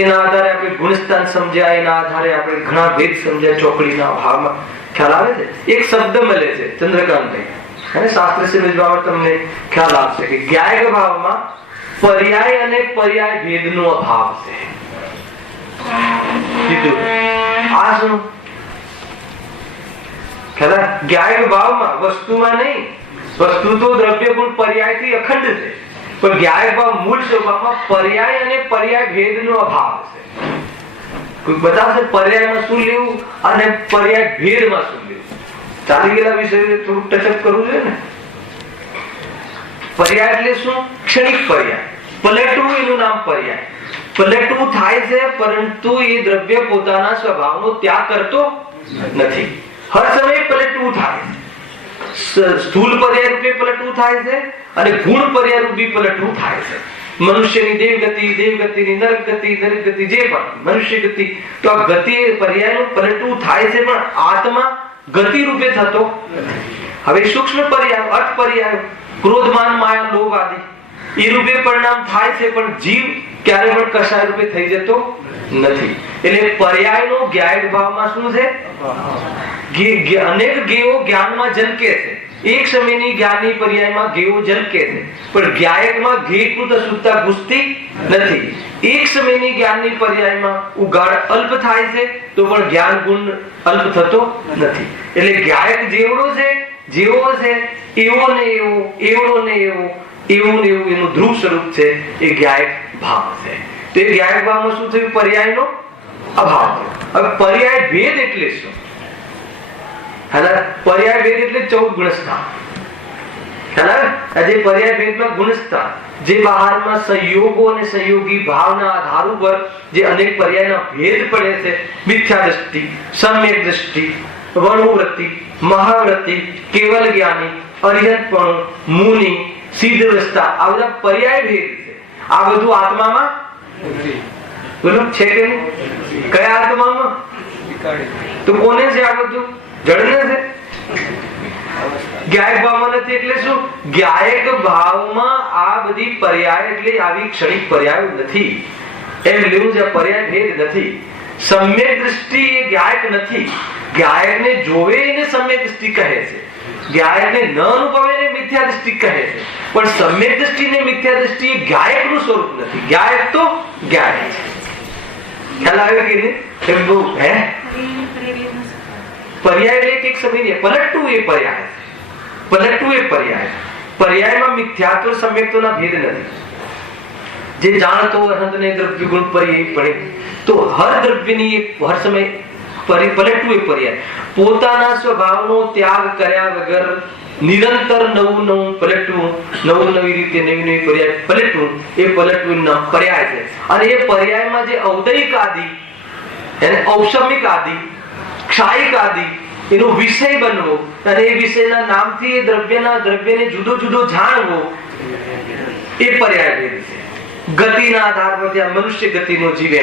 એના આધારે આપણે ગુણસ્થાન સમજ્યા, એના આધારે આપણે ઘણા ભેદ સમજ્યા ચોકડીના ભાવમાં. ખ્યાલ આવે છે. એક શબ્દ મળે છે ચંદ્રકાંતભાઈ અને શાસ્ત્ર સમજવામાં તમને ખ્યાલ આવશે કે જ્ઞાયક ભાવમાં પર્યાય અને પર્યાય ભેદનો અભાવ છે. કીધું આ શું ખ્યાલ? જ્ઞાયક ભાવમાં વસ્તુમાં નહીં, વસ્તુ તો દ્રવ્ય ગુણ પર્યાયથી અખંડ છે, પણ જ્ઞાયક ભાવ મૂળ સ્વભાવમાં પર્યાય અને પર્યાય ભેદનો અભાવ છે. કોઈ બતાવશે પર્યાયમાં શું લેવું અને પર્યાય ભેદમાં શું લેવું? ચાલી ગયેલા વિષય થોડું ટચઅપ કરવું જોઈએ ને. પર્યાય એટલે શું? ક્ષણિક પર્યાય. પલટવું એનું નામ પર્યાય. પલટવું થાય છે પરંતુ એ દ્રવ્ય પોતાના સ્વભાવનો ત્યાગ કરતો નથી. હર સમયે પલટવું થાય છે. સ્થૂળ પર્યાય રૂપે પલટવું થાય છે અને ગુણ પર્યાય રૂપે પલટવું થાય છે. મનુષ્યની દેવગતિ, દેવગતિની નરક ગતિ, નરક ગતિ, જે પણ મનુષ્ય ગતિ, તો આ ગતિ પર્યાયનું પલટવું થાય છે, પણ આત્મા ગતિ રૂપે થતો. હવે સૂક્ષ્મ પર્યાય, અર્થ પર્યાય, ક્રોધ, માન, માયા, લોભ આદિ એ રૂપે પરિણામ થાય છે, પણ જીવ ક્યારે પણ કશાય રૂપે થઈ જતો નથી. એટલે પર્યાયનો જ્ઞાયક ભાવમાં શું છે? અનેક ગેયો જ્ઞાનમાં જનકે છે. એક સમયની જ્ઞાનની પર્યાયમાં ગેયો જનકે છે, પણ જ્ઞાયકમાં ગેયકૃત શુદ્ધતા ઘૂસતી નથી. એક સમયની જ્ઞાનની પર્યાયમાં ઉગાડ અલ્પ થાય છે તો પણ જ્ઞાન ગુણ અલ્પ થતો નથી. એટલે જ્ઞાયક જેવડો છે, જેવો છે, એવો ને એવો, એવડો ને એવો, એવું ને એવું એનું ધ્રુવ સ્વરૂપ છે. એ જ્ઞાયક ભાવ છે. તો એ જ્ઞાયક ભાવમાં શું થયું? પર્યાયનો અભાવ થયો. હવે પર્યાય ભેદ એટલે શું? પર્યાય ભેદ એટલે 14 ગુણસ્થાન. આજે પર્યાય ભેદમાં ગુણસ્થાન જે બહારમાં સંયોગો અને સંયોગી ભાવના આધાર ઉપર જે અનેક પર્યાયના ભેદ પડે છે, મિથ્યા દ્રષ્ટિ, સમ્યક દ્રષ્ટિ, વર્ણવૃત્તિ, મહાવૃત્તિ, કેવલ જ્ઞાની, અરિહતપણું, મુનિ, સિદ્ધ અવસ્થા, આ બધા પર્યાય ભેદ છે. આ બધું આત્મામાં બોલો છે કે નહીં? કયા આત્મામાં? તો કોને છે આ બધું? જડને છે. જ્ઞાયક ભાવમાં નથી. એટલે શું? જ્ઞાયક ભાવમાં આ બધી પર્યાય એટલે આવી ક્ષણિક પર્યાય નથી. એમ લેવું છે. પર્યાય ભેદ નથી. સમ્યક દ્રષ્ટિ એ જ્ઞાયક નથી. જ્ઞાયકને જોવે એને સમ્યક દ્રષ્ટિ કહે છે. જ્ઞાયકને ન અનુભવે ને મિથ્યા દ્રષ્ટિ કહે છે. પણ સમ્યક દ્રષ્ટિ ને મિથ્યા દ્રષ્ટિ એ જ્ઞાયકનું સ્વરૂપ નથી. જ્ઞાયક તો જ્ઞાયક છે. ખ્યાલ આવે કે નહીં? એમ બહુ હે પર્યાય એટલે એક સમય પલટવું એ પર્યાય. પલટવું એ પર્યાય. પર્યાયમાં મિથ્યાત્વ સમ્યક્તોના ભેદ નથી. જે જાણતો અનંતને દ્રવ્ય ગુણ પર્યાય પડે તો હર દ્રવ્યની હર સમય પલટવું એ પર્યાય. પોતાના સ્વભાવનો ત્યાગ કર્યા વગર નિરંતર નવું નવું પલટવું, નવું નવી રીતે નવી નવી પર્યાય પલટવું, એ પલટવું નામ પર્યાય છે. અને એ પર્યાયમાં જે ઔદયિક આદિ, એને ઔષમિક આદિ, ક્ષાયિક આદિ એનો વિષય બનવો અને એ વિષયના નામથી એ દ્રવ્યને જુદો જુદો જાણવો, એ પર્યાય ભેદ છે. ગતિના આધાર પર જ્યાં મનુષ્ય ગતિનો જીવે,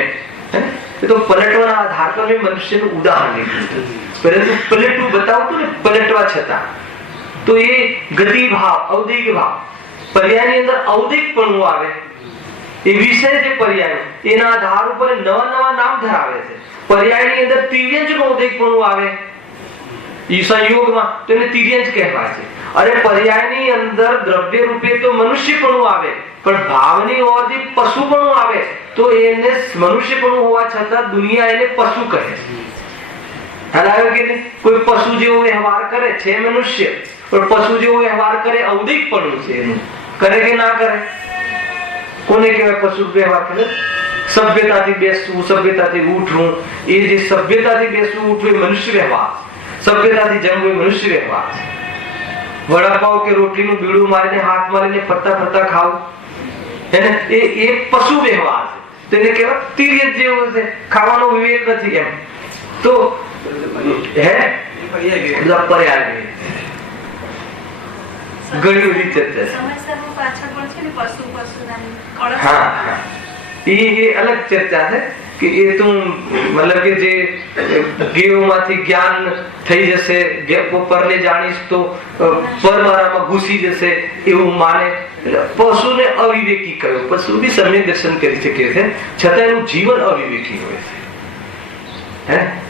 એ તો પલટવાના આધાર પર મેં મનુષ્યનું ઉદાહરણ લીધું. પરંતુ પલટવું બતાવતું ને પલટવા છતાં તો એ ગતિ ભાવ, ઔદિક ભાવ, પર્યાયની અંદર ઔદિકપણું આવે. એ વિષય જે પર્યાય એના આધાર ઉપર નવા નવા નામ ધરાવે છે. પર્યાયની અંદર તિર્યંજનું ઔદિકપણું આવે ઈ સંયોગમાં તો એને તિર્યંજ કહેવાય છે. અને પર્યાયની અંદર દ્રવ્ય રૂપે તો મનુષ્યપણું આવે, પણ ભાવની ઓરથી પશુપણું આવે તો એને મનુષ્યપણું હોવા છતાં દુનિયા એને પશુ કહે છે. કોઈ પશુ જેવો વ્યવહાર કરે છે મનુષ્ય, પણ પશુ જેવો વ્યવહાર કરે ઔદિકપણું છે એનું. કરે કે ના કરે? કોને કહેવાય પશુ વ્યવહાર કરે? સભ્યતાથી બેસવું, સભ્યતાથી ઉઠવું. એ જે સભ્યતાથી બેસવું ઉઠવું એ મનુષ્ય વ્યવહાર. સભ્યતાથી જમવું એ મનુષ્ય વ્યવહાર છે. વડાપાવ કે રોટલીનું બીડું મારીને હાથ મારીને ફરતા ફરતા ખાવું એ પશુ વ્યવહાર છે. તેને કહેવાય તિર્યક જેવો છે, ખાવાનો વિવેક નથી એમ. તો હે બધા પર્યાય ઘણી બધી ચર્ચા છે. હા, એ અલગ ચર્ચા છે. કે એ તું મતલબ કે જે ગેવમાંથી જ્ઞાન થઈ જશે, પરને જાણીશ તો પર મારામાં ઘૂસી જશે એવું માને. પશુને અવિવેકી કહ્યું. પશુ બી સમ્યક દર્શન કરી શકે છે, છતાં એનું જીવન અવિવેકી હોય છે.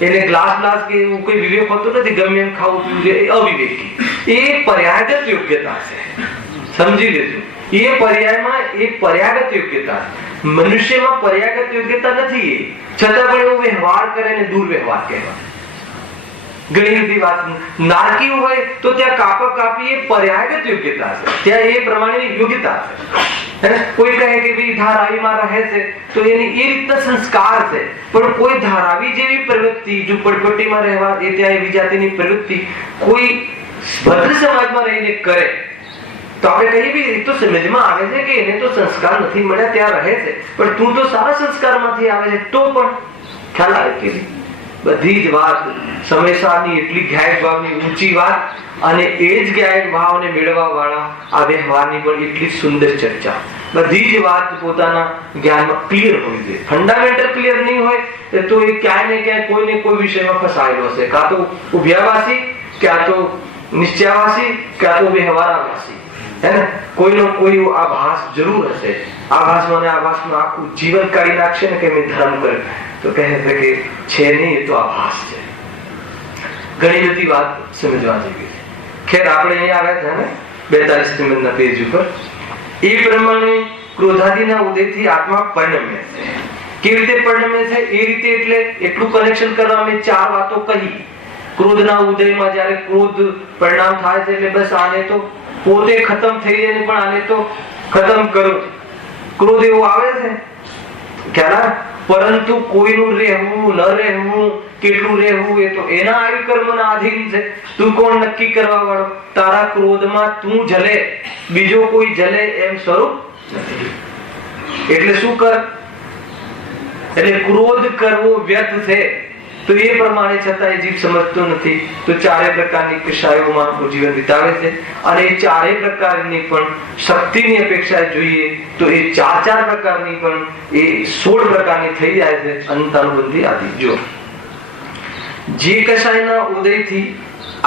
એને ગ્લાસ કે એવું કોઈ વિવેક હોતો નથી, ગમે એમ ખાવું પીવું, અવિવેકી. એ પર્યાયગત યોગ્યતા છે, સમજી લેજો. એ પર્યાયમાં એ પર્યાગત યોગ્યતા. મનુષ્યમાં પર્યાગત યોગ્યતા નથી, છતાં પણ એવો વ્યવહાર કરે ને દુર્વ્યવહાર કહેવાય. ઘણી બધી વાત નારકી હોય તો ત્યાં કાપી એ પર્યાગત યોગ્યતા છે, ત્યાં એ પ્રમાણેની યોગ્યતા છે. કોઈ કહે કે ભાઈ ધારાવીમાં રહે છે તો એની એ રીતના સંસ્કાર છે, પણ કોઈ ધારાવી જેવી પ્રવૃત્તિ ઝુંપડપટ્ટીમાં રહેવા એ ત્યાં એવી જાતિની પ્રવૃત્તિ કોઈ ભદ્ર સમાજમાં રહીને કરે તો આપણે કહીએ એ તો સમજમાં આવે છે કે એને તો સંસ્કાર નથી મળ્યા, ત્યાં રહે છે, પણ તું તો સારા સંસ્કારમાંથી આવે છે, તો પણ ખ્યાલ આવે કે બધી જ વાત સમયસારની એટલી જ્ઞાયક ભાવની ઊંચી વાત, અને એ જ જ્ઞાયક ભાવને મેળવવા વાળા આ વ્યવહારની પણ એટલી સુંદર ચર્ચા. બધી જ વાત પોતાના જ્ઞાનમાં ક્લિયર હોવી જોઈએ. ફંડામેન્ટલ ક્લિયર નહીં હોય તો એ ક્યાંય ને ક્યાંય કોઈ ને કોઈ વિષયમાં ફસાયેલો હશે, કાં તો ઉભ્યાવાસી, ક્યાં તો નિશ્ચયાવાસી, ક્યાં તો વ્યવહારાવાસી. કોઈનો કોઈ આભાસ જરૂર હશે. આભાસમાં ને આભાસમાં આખું જીવન કાઢી નાખશે ને કે મેં ધર્મ કર્યો તો કહે છે કે છે નહીં, એ તો આભાસ છે. ઘણી બધી વાત સમજવા જેવી છે. ખેર આપણે અહીંયા આવ્યા હતા ને 42 નંબરના પેજ ઉપર. એ પ્રમાણે ક્રોધાદિના ઉદયથી આત્મા પરિણમે છે. કેવી રીતે પરિણમે છે એ રીતે એટલે એટલું કનેક્શન કરવા મેં 4 વાતો કહી. ક્રોધના ઉદયમાં જ્યારે ક્રોધ પરિણામ થાય છે એટલે બસ આને તો પોતે ખતમ થઈ જાય ને પણ આને તો ખતમ કરો. ક્રોધ એવો આવે છે ખ્યાલ, પરંતુ કોઈનું રહેવું ન રહેવું, કેટલું રહેવું એ તો એના આવી કર્મના આધીન છે. તું કોણ નક્કી કરવા વાળો? તારા ક્રોધમાં તું જલે, બીજો કોઈ જલે એમ સ્વરૂપ નથી. એટલે શું કર? એટલે ક્રોધ કરવો વ્યર્થ છે. તો એ પ્રમાણે છતાં એ જીવ સમજતો નથી, તો 4 પ્રકારની કશાયોમાં આપણું જીવન વિતાવે છે. અને એ 4 પ્રકારની પણ શક્તિની અપેક્ષા જોઈએ તો એ 4 પ્રકારની પણ એ 16 પ્રકારની થઈ જાય છે. અનંતાનુબંધી આદિ. જો જે કશાયના ઉદયથી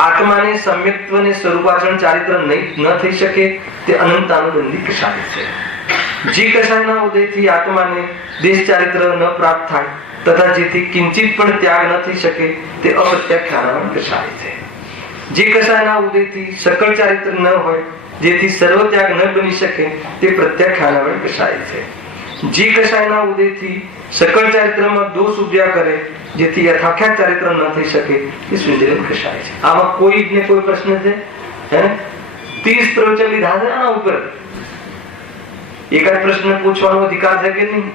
આત્માને સમ્યક્ત્વ ને સ્વરૂપાચરણ ચારિત્ર ન થઈ શકે તે અનંતાનુબંધી કશાય છે. જે કશાયના ઉદયથી આત્માને દેશ ચારિત્ર ન પ્રાપ્ત થાય તથા જેથી કિંચિત પણ ત્યાગ ન થઈ શકે તે અપ્રત્યાખ્યાન કશાય છે. જે કશાયના ઉદયથી સકળ ચારિત્ર ન હોય, જેથી સર્વ ત્યાગ ન બની શકે તે પ્રત્યાખ્યાન કશાય છે. જે કશાયના ઉદયથી સકળ ચારિત્રમાં દોષ ઉભ્યા કરે, જેથી યથાખ્યાત ચારિત્ર ન થઈ શકે તે સુંદરમ કશાય છે. આમાં કોઈ ને કોઈ પ્રશ્ન છે? 30 પ્રવચન લીધા છે આના ઉપર. એકાદ પ્રશ્ન પૂછવાનો અધિકાર છે કે નહીં?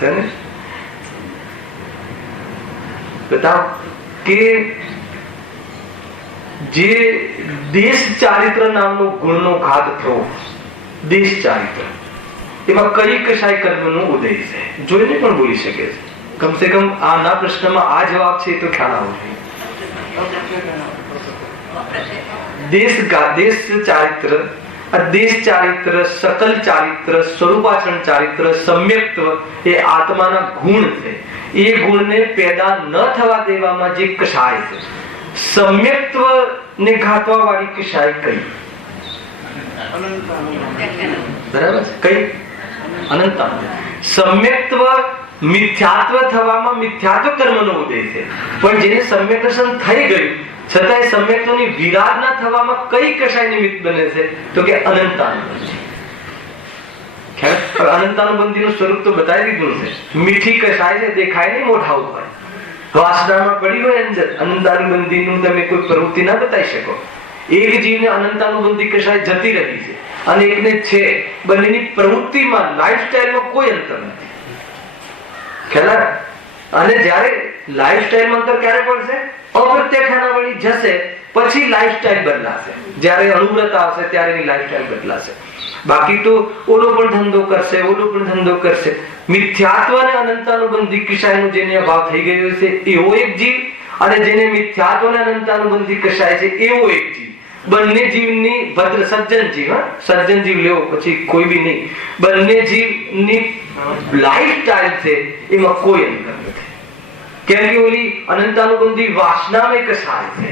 છે ને? બતાવો કે જે દેશ ચારિત્ર નામનો ગુણનો ઘાત થવો, દેશ ચારિત્ર, એમાં કઈ કશાય કર્મનો ઉદય છે જોઈને પણ બોલી શકે છે. કમસે કમ આના પ્રશ્નમાં આ જવાબ છે તો ખ્યાલ આવવો જોઈએ. દેશ ચારિત્ર, દેશ ચારિત્ર, સકલ ચારિત્ર, સ્વરૂપાચરણ ચારિત્ર, સમ્યક્ત્વ એ આત્માના ગુણ છે. એ ગુણને પેદા ન થવા દેવામાં જે કશાય છે, સમ્યક્ત્વ ને ઘાતવા વાળી કશાય કઈ? બરાબર છે? કઈ? અનંતાનું. સમ્યક્ત્વ મિથ્યાત્વ થવામાં મિથ્યાત્વ કર્મનો ઉદય છે, પણ જેને સમ્યક દર્શન થઈ ગયું છતાંય સમ્યક્ત્વની વિરાધના થવામાં કઈ કશાય નિમિત્ત બને છે તો કે અનંતાનુબંધી. અનંતાનુબંધીનું સ્વરૂપ તો બતાવી દીધું છે. મીઠી કશાય છે, દેખાય નહીં મોઢા ઉપર, વાસનામાં પડી હોય અંદર. અનંતાનુબંધીનું તમે કોઈ પ્રવૃત્તિ ના બતાવી શકો. એક જીવને અનંતાનુબંધી કશાય જતી રહી છે અને એકને છે. બંનેની પ્રવૃત્તિમાં, લાઈફસ્ટાઈલમાં કોઈ અંતર નથી. ખ્યાલ? અને જ્યારે લાઈફસ્ટાઈલમાં અંતર ક્યારે પડશે? અપ્રત્યાખ્યાન વળી જશે પછી લાઈફસ્ટાઈલ બદલાશે. જ્યારે અનુવ્રતા આવશે ત્યારે એની લાઈફસ્ટાઈલ બદલાશે. બાકી તો ઓલો પણ ધંધો કરશે, ઓલો પણ ધંધો કરશે. મિથ્યાત્વ અને અનંતાનુબંધી કશાયનો જેને અભાવ થઈ ગયો છે એવો એક જીવ, અને જેને મિથ્યાત્વ અને અનંતાનુબંધી કશાય છે એવો એક જીવ. બંને જીવની ભદ્ર સજ્જન જીવ, સજ્જન જીવ લેવો પછી કોઈ બી નહીં. બંને જીવની લાઈફસ્ટાઈલ છે એમાં કોઈ અંતર નથી. કેમ કે ઓલી અનંતાનુબંધી વાસનામાં કસાય છે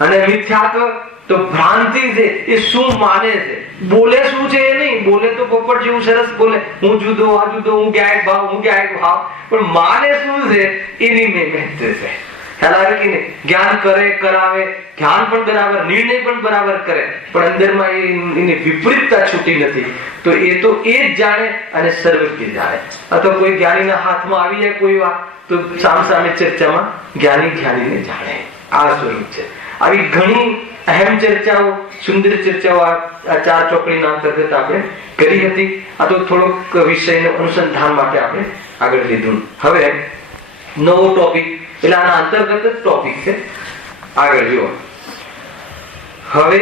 અને મિથ્યાત્વ તો ભ્રાંતિ છે. એ શું માને છે, બોલે શું છે એ નહીં. બોલે તો પોપટ જેવું સરસ બોલે, હું જુદો આ જુદો, હું ગાયક ભાવ, હું ગાયક ભાવ, પણ માને શું છે એની મહેનત છે. ખ્યાલ આવે કે નહીં? જ્ઞાન કરે, કરાવે, ધ્યાન પણ બરાબર, નિર્ણય પણ બરાબર કરે, પણ અંદરમાં એની વિપરીતતા છૂટી નથી. તો એ જ જાણે અને સર્વજ્ઞ જાણે. અથવા કોઈ જ્ઞાનીના હાથમાં આવી જાય કોઈ વાત તો સામસામે ચર્ચામાં જ્ઞાનીને જાણે. આ સ્વરૂપ છે. આવી ઘણી અહેમ ચર્ચાઓ, સુંદર ચર્ચાઓ આ 4 ચોકડીના અંતર્ગત આપણે કરી હતી. આ તો થોડોક વિષયનું અનુસંધાન માટે આપણે આગળ લીધું. હવે નવો ટોપિક, એટલે આના અંતર્ગત જ ટોપિક છે. આગળ જુઓ. હવે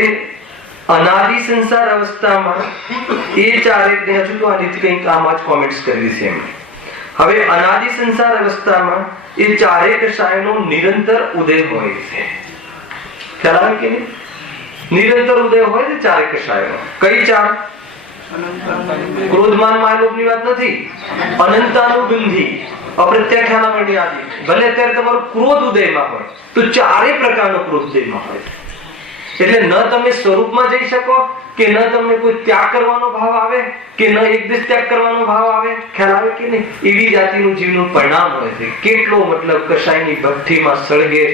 અનાદિ સંસાર અવસ્થામાં એ ચારે, હજુ તો આ રીતે કંઈક આમાં જ કોમેન્ટ્સ કરવી છે એમને. હવે અનાદિ સંસાર અવસ્થામાં એ ચારે કષાયનો નિરંતર ઉદય હોય છે. ખ્યાલ આવે કે નહીં? નિરંતર ઉદય હોય છે ચારે કષાયનો. કઈ ચાર? ક્રોધમાન માયલોભની વાત નથી, અનંતાનુબંધી, અપ્રત્યાખ્યાનામણી આદિ. ભલે અત્યારે તમારો ક્રોધ ઉદયમાં હોય તો ચારે પ્રકારનો ક્રોધ ઉદયમાં હોય. એટલે ન તમે સ્વરૂપમાં જઈ શકો, કે ન તમને કોઈ ત્યાગ કરવાનો ભાવ આવે, કે ન એકદેશ ત્યાગ કરવાનો ભાવ આવે. ખ્યાલ આવે કે નહીં? એવી જાતિનું જીવનું પરિણામ હોય છે. કેટલો મતલબ કશાયની ભઠ્ઠીમાં સળગે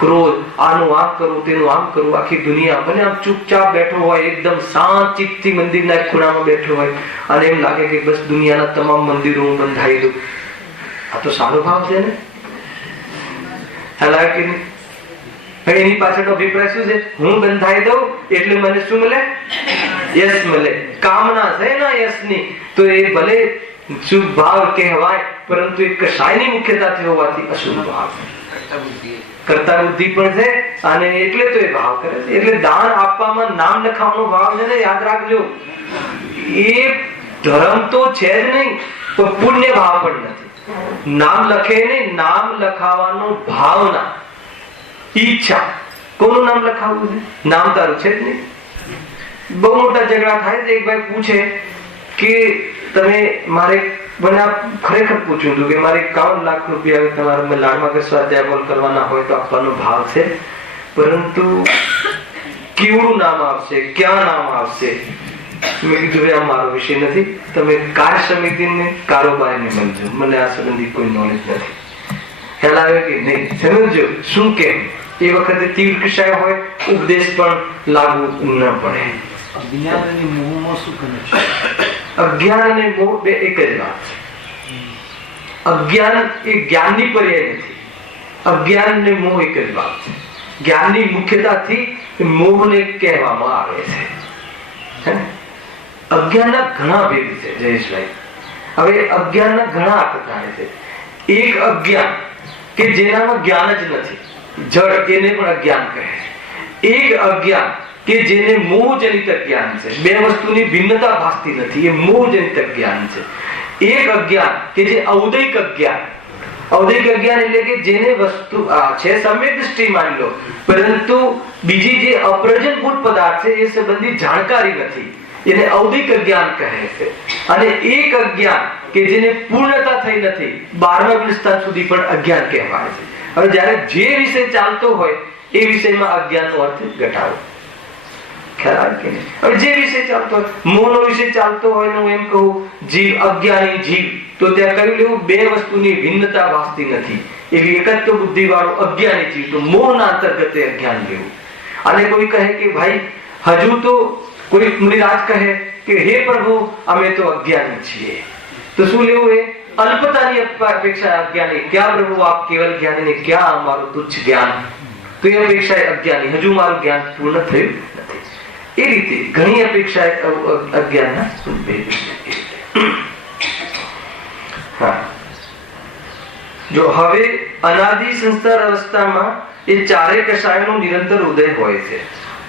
ક્રોધ, આનું આમ કરવું, તેનું આમ કરવું. આખી દુનિયા ભલે આમ ચૂપચાપ બેઠો હોય, એકદમ શાંત ચિત્તથી મંદિરના એક ખૂણામાં બેઠો હોય અને એમ લાગે કે બસ દુનિયાના તમામ મંદિરો હું બંધાઈ દઉં. આ તો સારો ભાવ છે ને? ખ્યાલ આવે કે નહીં? એની પાછળનો અભિપ્રાય શું છે? હું બંધાઈ દઉં એટલે મને શું મળે? યશ મળે. કામના છે ને યશની, તો એ ભલે શુભ ભાવ કહેવાય, પરંતુ એ કશાયની મુખ્યતાથી હોવાથી અશુભ ભાવ, કરતા બુદ્ધિ પણ છે અને એટલે તો એ ભાવ કરે છે. એટલે દાન આપવામાં નામ લખાવવાનો ભાવ છે ને, યાદ રાખજો. એ ધર્મ તો છે જ નહીં, પણ પુણ્ય ભાવ પણ નથી. નામ લખે નહીં, નામ લખાવવાનો ભાવના, ઈચ્છા. કોનું નામ લખાવવું છે? નામ તારું છે જ નહીં. બહુ મોટા ઝઘડા થાય છે. એક ભાઈ પૂછે કે તમે મારે, મને ખરેખર પૂછ્યું હતું કે મારે 51 લાખ રૂપિયા તમારે લાડમાં કે સ્વાધ્યાય કરવાના હોય તો આપવાનો ભાવ છે, પરંતુ કેવડું નામ આવશે, ક્યાં નામ આવશે? મેં કીધું આ મારો વિષય નથી, તમે કાર્ય સમિતિને, કારોબારીને મળજો, મને આ સંબંધી કોઈ નોલેજ નથી. ખ્યાલ આવે કે નહીં? સમજો શું કેમ? એ વખતે તીવ્ર કષાય હોય, ઉપદેશ પણ લાગુ ન પડે. અજ્ઞાન અને મોહમાં શું કનેક્શન? અજ્ઞાન અને મોહ બે એક જ વાત છે. અજ્ઞાન એ જ્ઞાનની પર્યાય નથી. અજ્ઞાન અને મોહ એક જ વાત છે. જ્ઞાનની મુખ્યતાથી મોહને કહેવામાં આવે છે. અજ્ઞાનના ઘણા ભેદ છે જયેશભાઈ. હવે અજ્ઞાનના ઘણા અર્થ થાય છે. એક અજ્ઞાન કે જેનામાં જ્ઞાન જ નથી, જડ, એને પણ અજ્ઞાન કહે છે. એક અજ્ઞાન કે જેને મોહજનિત અજ્ઞાન છે. બે વસ્તુની ભિન્નતા ભાસતી નથી, એ મોહજનિત અજ્ઞાન છે. એક અજ્ઞાન કે જે ઔદૈક અજ્ઞાન. ઔદૈક અજ્ઞાન એટલે કે જેને વસ્તુ છે સમ્યક દ્રષ્ટિ માની લો, પરંતુ બીજી જે અપ્રયોજનભૂત પદાર્થ છે એ સંબંધી જાણકારી નથી, એને ઔદૈક અજ્ઞાન કહે છે. અને એક અજ્ઞાન કે જેને પૂર્ણતા થઈ નથી, 12મા વિસ્તાર સુધી પણ અજ્ઞાન કહેવાય છે. હવે જ્યારે જે વિષય ચાલતો હોય એ વિષયમાં અજ્ઞાનનો અર્થ ઘટાડો. ખ્યાલ આવે કે નહીં? હવે જે વિષય ચાલતો હોય, મોહનો વિષય ચાલતો હોય ને હું એમ કહું જીવ, અજ્ઞાની જીવ, તો ત્યાં કહ્યું લેવું બે વસ્તુની ભિન્નતા ભાસતી નથી, એવી એકત્વ બુદ્ધિ વાળો અજ્ઞાની જીવ, તો મોહના અંતર્ગત અજ્ઞાન લેવું. અને કોઈ કહે કે ભાઈ હજુ તો કોઈ મુનિરાજ કહે કે હે પ્રભુ અમે તો અજ્ઞાની છીએ, તો શું લેવું? એ અલ્પતાની અપેક્ષા અજ્ઞાની. ક્યાં પ્રભુ આપ કેવલ જ્ઞાની ને ક્યાં અમારું તુચ્છ જ્ઞાન? તો એ અપેક્ષા અજ્ઞાની, હજુ મારું જ્ઞાન પૂર્ણ થયું નથી. એ રીતે ઘણી અપેક્ષા અજ્ઞાનના ભેદ. જો હવે અનાદિ સંસાર અવસ્થામાં એ ચારે કષાયનો નિરંતર ઉદય હોય છે.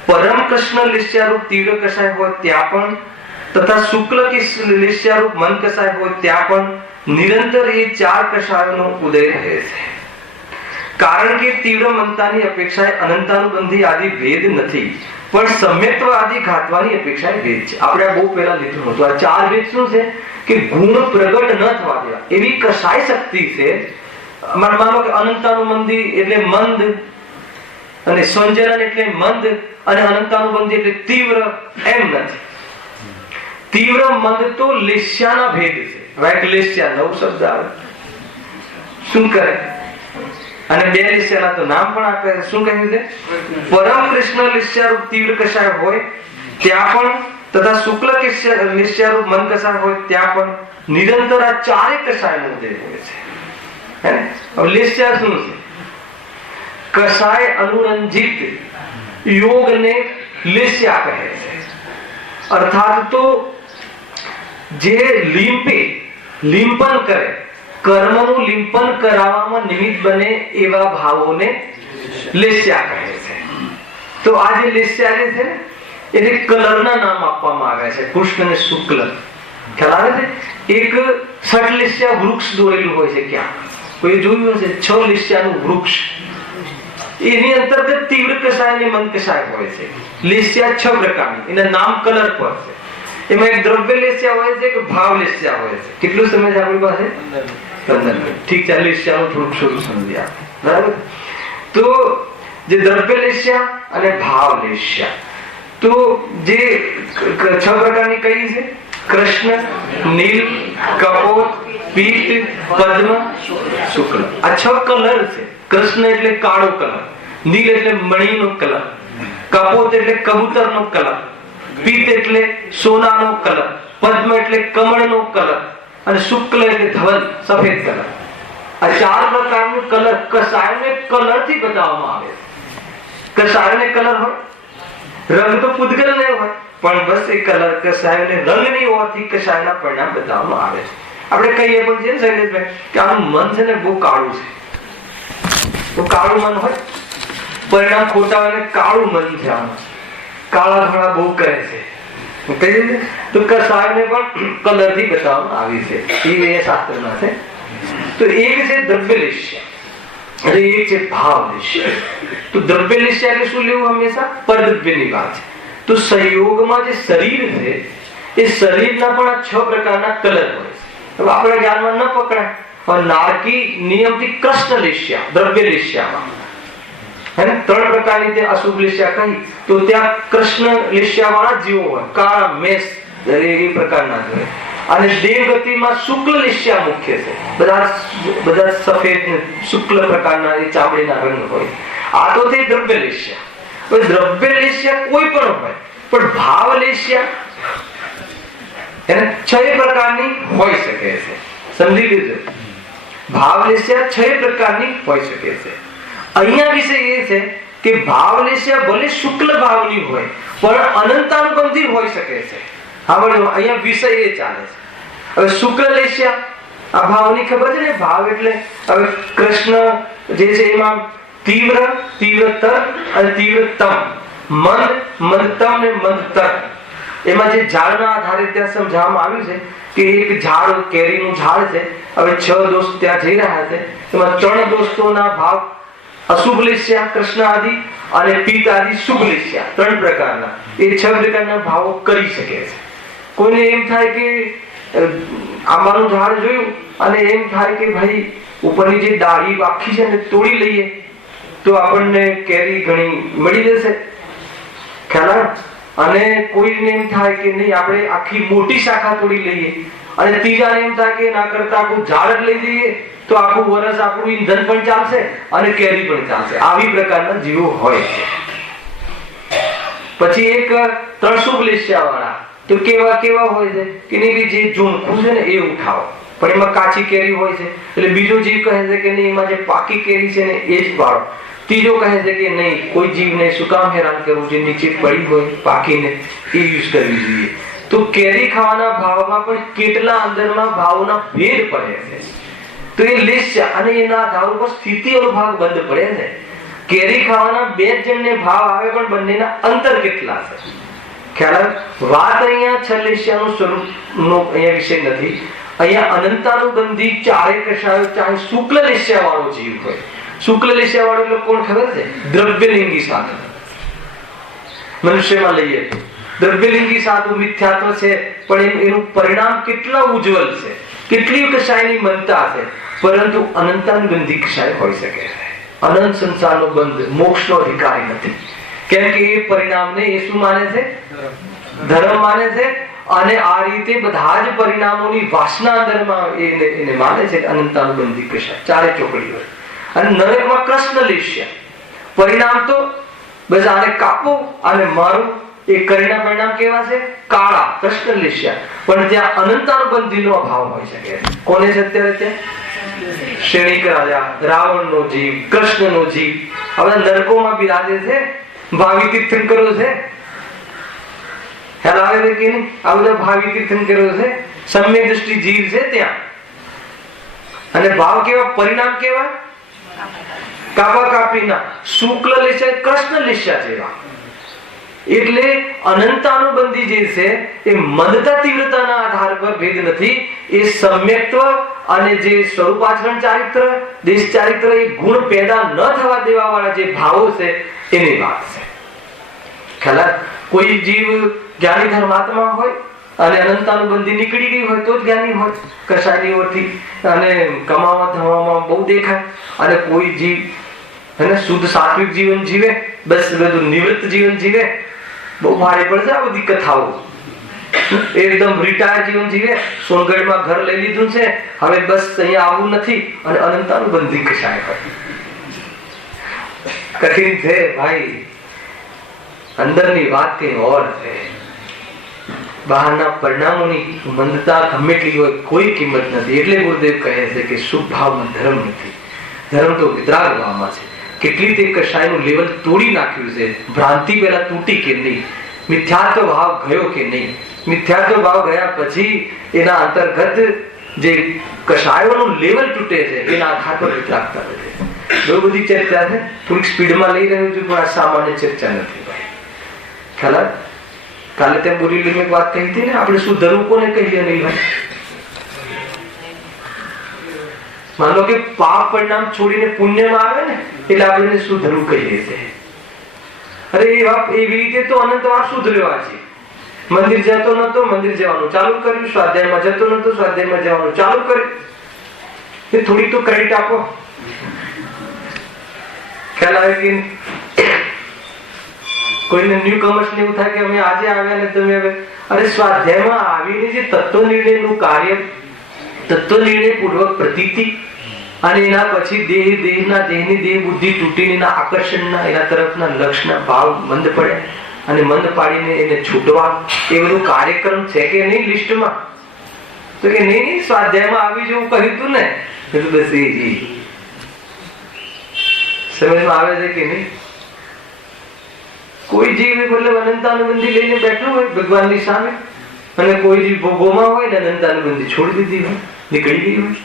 પરમ કૃષ્ણ લેસ્યારૂપ તીવ્ર કષાય હોય ત્યાં પણ, તથા શુક્લ કે લેસ્યારૂપ મન કષાય હોય ત્યાં પણ નિરંતર એ ચાર કષાયોનો ઉદય રહે છે. કારણ કે તીવ્ર મનતાની અપેક્ષાએ અનંતાનુબંધી આદિ ભેદ નથી, પણ સમ્યત્વ આદિ ઘાતવાની અપેક્ષા ભેદ છે. આપણે આ બહુ પહેલા લીધું હતું. આ 4 ભેદ શું છે કે ગુણ પ્રગટ ન થવા દેવા એવી કસાય શક્તિ છે. માનો કે અનંતાનુબંધી એટલે મંદ અને સંજનન એટલે મંદ અને અનંતાનુબંધી એટલે તીવ્ર એમ નથી. તીવ્ર મંદ તો લેસ્યાના ભેદ છે. હવે એક લેસ્યા નવો શબ્દ આવે શું કરે અને 2 લેસ્યાના તો નામ પણ આપે છે. શું કહ્યું છે? પરમ કૃષ્ણ લેસ્યા રૂપ તીવ્ર કષાય હોય ત્યાં પણ તથા શુક્લ લેસ્યા રૂપ મંદ કષાય હોય ત્યાં પણ નિરંતર આ 4 કષાયનો ઉદય હોય છે. હે હવે લેસ્યા શું છે? કષાય અનુરંજિત યોગને લેસ્યા કહે છે. અર્થાત તો જે લિંપન કરે, કર્મનું લિંપન કરાવવામાં નિમિત્ત બને એવા ભાવોને લેસ્યા કહે છે. તો આ જે લેસ્યા જે છે એને કલરના નામ આપવામાં આવ્યા છે, કૃષ્ણ અને શુક્લ. ખ્યાલ આવે છે? એક ષટલેસ્યા વૃક્ષ દોરેલું હોય છે. ક્યાં કોઈ જોયું હશે? 6 લેસ્યાનું વૃક્ષ. એની અંતર્ગત તીવ્ર કષાય અને મંદ કષાય હોય છે. લેસ્યા 6 પ્રકારની, એના નામ કલર પર છે. એમાં એક દ્રવ્ય લેસ્યા હોય છે, એક ભાવ લેસ્યા હોય છે. કેટલું સમય છે આપણી પાસે? 15 મિનિટ. ઠીક છે, લેસ્યાનું થોડુંક શરૂ સમજી આપે. બરાબર? તો જે દ્રવ્ય લેસ્યા અને ભાવ લેસ્યા, તો જે 6 પ્રકારની કઈ છે? કૃષ્ણ, નીલ, કપોત, પીત, પદ્મ, શુક્લ. આ 6 કલર છે. કૃષ્ણ એટલે કાળો કલર, નીલ એટલે મણીનો કલર, કપોત એટલે કબૂતરનો કલર, પીત એટલે સોનાનો કલર, પદ્મ એટલે કમળનો કલર અને શુક્લ એટલે ધવલ સફેદ કલર. આ 4 પ્રકારનું કલર કષાયને કલરથી બતાવવામાં આવે છે. કષાયને કલર હોય, રંગ તો પૂતગલ ને હોય, પણ બસ એ કલર કષાયને રંગ નહીં હોવાથી કષાયના પરિણામ બતાવવામાં આવે છે. આપણે કહીએ પણ છે ને શૈલેષભાઈ કે આનું મન છે ને બહુ કાળું છે. તો કાળું મન હોય, પરિણામ ખોટા હોય, કાળું મન છે, આમાં કાળા ધોળા બહુ કરે છે. તો કષાયને પણ કલર થી બતાવવામાં આવી છે. એ શાસ્ત્રમાં છે. તો એક છે દ્રવ્ય લેસ્યા અને એક છે ભાવ લેસ્યા. તો દ્રવ્ય લેસ્યા એટલે શું લેવું? હંમેશા પરદ્રવ્યની વાત છે. તો સંયોગમાં જે શરીર છે એ શરીરના પણ આ 6 પ્રકારના કલર હોય છે. હવે આપણે ધ્યાનમાં ન પકડાય. નારકી નિયમથી કૃષ્ણ લેસ્યા, દ્રવ્ય લેસ્યામાં 3 પ્રકારની તે અશુભ લેસ્યા કહી, તો ત્યાં કૃષ્ણ લેસ્યા વાળા જીવો હોય, કાળા મેષ એ પ્રકારના હોય. અને દેવગતિમાં શુક્લ લેસ્યા મુખ્ય છે. બધા સફેદ શુક્લ પ્રકારના એ ચામડીના રંગ હોય. આ તો તે દ્રવ્ય લેસ્યા. હવે દ્રવ્ય લેસ્યા કોઈ પણ હોય, પણ ભાવ લેસ્યા એને 6 પ્રકારની હોઈ શકે છે. સમજી લીધું? ભાવ લેસ્યા 6 પ્રકારની હોઈ શકે છે. અહીંયા વિષય એ છે કે ભાવ લેસ્યા ભલે શુક્લ ભાવની હોય પણ અનંતાનુબંધી હોઈ શકે છે. હા, બરાબર. અહીંયા વિષય એ ચાલે છે. હવે શુક્લ લેસ્યા આ ભાવની ખબર છે ને? ભાવ એટલે હવે કૃષ્ણ જે છે એમાં તીવ્ર, તીવ્રતર અને તીવ્રતમ, મંદ, મંદતમ ને મંદતર. એમાં જે ઝાડના આધારે ત્યાં સમજાવવામાં આવ્યું છે કે એક ઝાડ કેરીનું ઝાડ છે. હવે 6 દોષ ત્યાં જઈ રહ્યા છે. એમાં 3 દોષોના ભાવ અશુભ લેસ્યા કૃષ્ણ આદિ અને પિત્ત આદિ શુભ લેસ્યા 3 પ્રકારના. એ 6 પ્રકારના ભાવો કરી શકે છે. કોઈને એમ થાય કે આંબાનું ઝાડ જોયું અને એમ થાય કે ભાઈ ઉપરની જે ડાળી આખી છે ને તોડી લઈએ તો આપણને કેરી ઘણી મળી જશે. ખ્યાલ? અને કોઈને એમ થાય કે નહીં, આપણે આખી મોટી શાખા તોડી લઈએ. અને ત્રીજાને એમ થાય કે ના કરતા આખું ઝાડ જ લઈ જઈએ તો આખું વર્ષ આપણું ઈંધણ પણ ચાલશે અને કેરી પણ ચાલશે. આવી પ્રકારના જીવો હોય છે. પછી એક 3 શુભ લેસ્યા વાળા તો કેવા હોય છે કે નહીં, જે ઝૂણખું છે ને એ ઉઠાવો, પણ એમાં કાચી કેરી હોય છે. એટલે બીજો જીવ કહે છે કે નહીં, એમાં જે પાકી કેરી છે ને એ જ પાડો. ત્રીજો કહે છે કે નહીં, કોઈ જીવને શું કામ હેરાન કરવું, જે નીચે પડી હોય પાકીને એ યુઝ કરવી જોઈએ. તો કેરી ખાવાના ભાવમાં પણ કેટલા અંદરમાં ભાવના ભેદ પડે છે. તો એ લેસ્યા અને એના આધાર ઉપર સ્થિતિ અનુભાગ બંધ પડે છે. કેરી ખાવાના 2 જણને ભાવ આવે પણ બંનેના અંતર કેટલા છે. ખ્યાલ? વાત અહીંયા 6 લેસ્યાનું સ્વરૂપનો અહીંયા વિષય નથી. અહીંયા અનંતાનુબંધી 4 કષાયો, ચાહે શુક્લ લેસ્યા વાળો જીવ હોય. શુક્લ લેસ્યા વાળો એટલે કોણ ખબર છે? દ્રવ્યલિંગી સાધન. મનુષ્યમાં લઈએ તો દ્રવ્યલિંગી સાધુ મિથ્યાત્વ છે, પણ એનું પરિણામ કેટલા ઉજ્જવલ છે, કેટલી કશાયની મનતા છે, પરંતુ અનંતાનુબંધી કશાય હોઈ શકે છે. અનંત સંસારનો બંધ મોક્ષનો અધિકારી નથી, કેમ કે એ પરિણામને એ શું માને છે? ધર્મ માને છે. અને આ રીતે બધા જ પરિણામોની વાસના અંદરમાં એને માને છે અનંતાનુબંધી કશાય, ચારે ચોકડી હોય. અને નરકમાં કૃષ્ણ લેશ્ય પરિણામ તો બસ આને કાપો અને મારું એ કરના પરિણામ કેવા છે? કાળા કૃષ્ણ લેશ્ય. પણ ત્યાં અનંતાનુબંધીનો અભાવ હોઈ શકે છે. કોને છે અત્યારે ત્યાં? શ્રેણીક રાજા, રાવણનો જીવ, કૃષ્ણનો જીવ. હવે નરકોમાં બિરાજે છે, ભાવિ તીર્થંકરો છે. ખ્યાલ આવે છે કે નહીં? આ બધા ભાવિ તીર્થંકરો છે, સમ્યક દ્રષ્ટિ જીવ છે ત્યાં. અને ભાવ કેવા, પરિણામ કેવા? કાપા કાપીના શુક્લ લેશા કૃષ્ણ લેશા જેવા. એટલે અનંતાનુબંધી જે છે એ મદતા તીવ્રતાના આધાર પર ભેદ નથી, એ સમ્યક્ત્વ અને જે સ્વરૂપાચરણ ચારિત્ર, દેશ ચારિત્ર, એ ગુણ પેદા ન થવા દેવા વાળા જે ભાવો છે એની વાત છે. ખ્યાલ? કોઈ જીવ જ્ઞાની ધર્માત્મા હોય અને અનંતાનુબંધી નીકળી ગઈ હોય તો જ જ્ઞાની હોય, કશાયની અને કમાવા ધમાવામાં બહુ દેખાય. અને કોઈ જીવ એને શુદ્ધ સાત્વિક જીવન જીવે, બસ બધું નિવૃત્ત જીવન જીવે, બહુ ભારે પડશે આ બધી કથાઓ. એકદમ રિટાયર જીવન જીવે, સોનગઢમાં ઘર લઈ લીધું છે, હવે બસ અહીંયા આવવું નથી, અને અનંતાનુબંધી કશાય હોય. કઠિન છે ભાઈ, અંદરની વાત કઈ ઓર છે. બહારના પરિણામોની મંદતા ગમે એટલી હોય કોઈ કિંમત નથી. એટલે ગુરુદેવ કહે છે કે શુભ ભાવમાં ધર્મ નથી, ધર્મ તો વિતરાગ ભાવમાં છે. કેટલી તે કશાયનું લેવલ તોડી નાખ્યું છે. ભ્રાંતિ પહેલા તૂટી કે નહીં, મિથ્યાત્વ ભાવ ગયો કે નહીં, મિથ્યાત્વ ભાવ ગયા પછી એના અંતર્ગત જે કશાયોનું લેવલ તૂટે છે એના આધાર પર વિતરાગતા વધે. બહુ બધી ચર્ચા છે, થોડીક સ્પીડમાં લઈ રહ્યું છું, પણ આ સામાન્ય ચર્ચા નથી ભાઈ. ખ્યાલ? કાલે ત્યાં બોલી એક વાત કહી હતી ને, આપણે શું ધરવું કોને કહીએ નહીં ભાઈ? માન લો કે પાપ પરિણામ છોડીને પુણ્યમાં આવે ને, એટલે આપણે શું ધરવું કહીએ છીએ. અરે એ વાત એવી રીતે તો અનંતવાર સુધર્યો છે. મંદિર જતો નતો, મંદિર જવાનું ચાલુ કર્યું, સ્વાધ્યાયમાં જતો નતો, સ્વાધ્યાયમાં જવાનું ચાલુ કર્યું. એ થોડીક તો ક્રેડિટ આપો. ખ્યાલ આવે કે કોઈને ન્યુ કમર્સ ને એવું થાય કે અમે આજે આવ્યા ને તમે હવે, અરે સ્વાધ્યાયમાં આવીને જે તત્વ નિર્ણયનું કાર્ય, તત્વ નિર્ણય પૂર્વક પ્રતીતિ, અને એના પછી દેહની દેહ બુદ્ધિ તૂટીને એના આકર્ષણના, એના તરફના લક્ષના ભાવ મંદ પડે, અને મંદ પાડીને એને છૂટવા, એ બધું કાર્યક્રમ છે કે નહીં લિસ્ટમાં? તો કે નહીં, સ્વાધ્યાયમાં આવી જેવું કહ્યું હતું ને. બસ એ સમજમાં આવે છે કે નહીં? કોઈ જીવ મતલબ અનંતાનુબંધી લઈને બેઠો હોય ભગવાનની સામે, અને કોઈ જીવ ભોગોમાં હોય ને અનંતાનુબંધી છોડી દીધી હોય, નીકળી ગઈ હોય.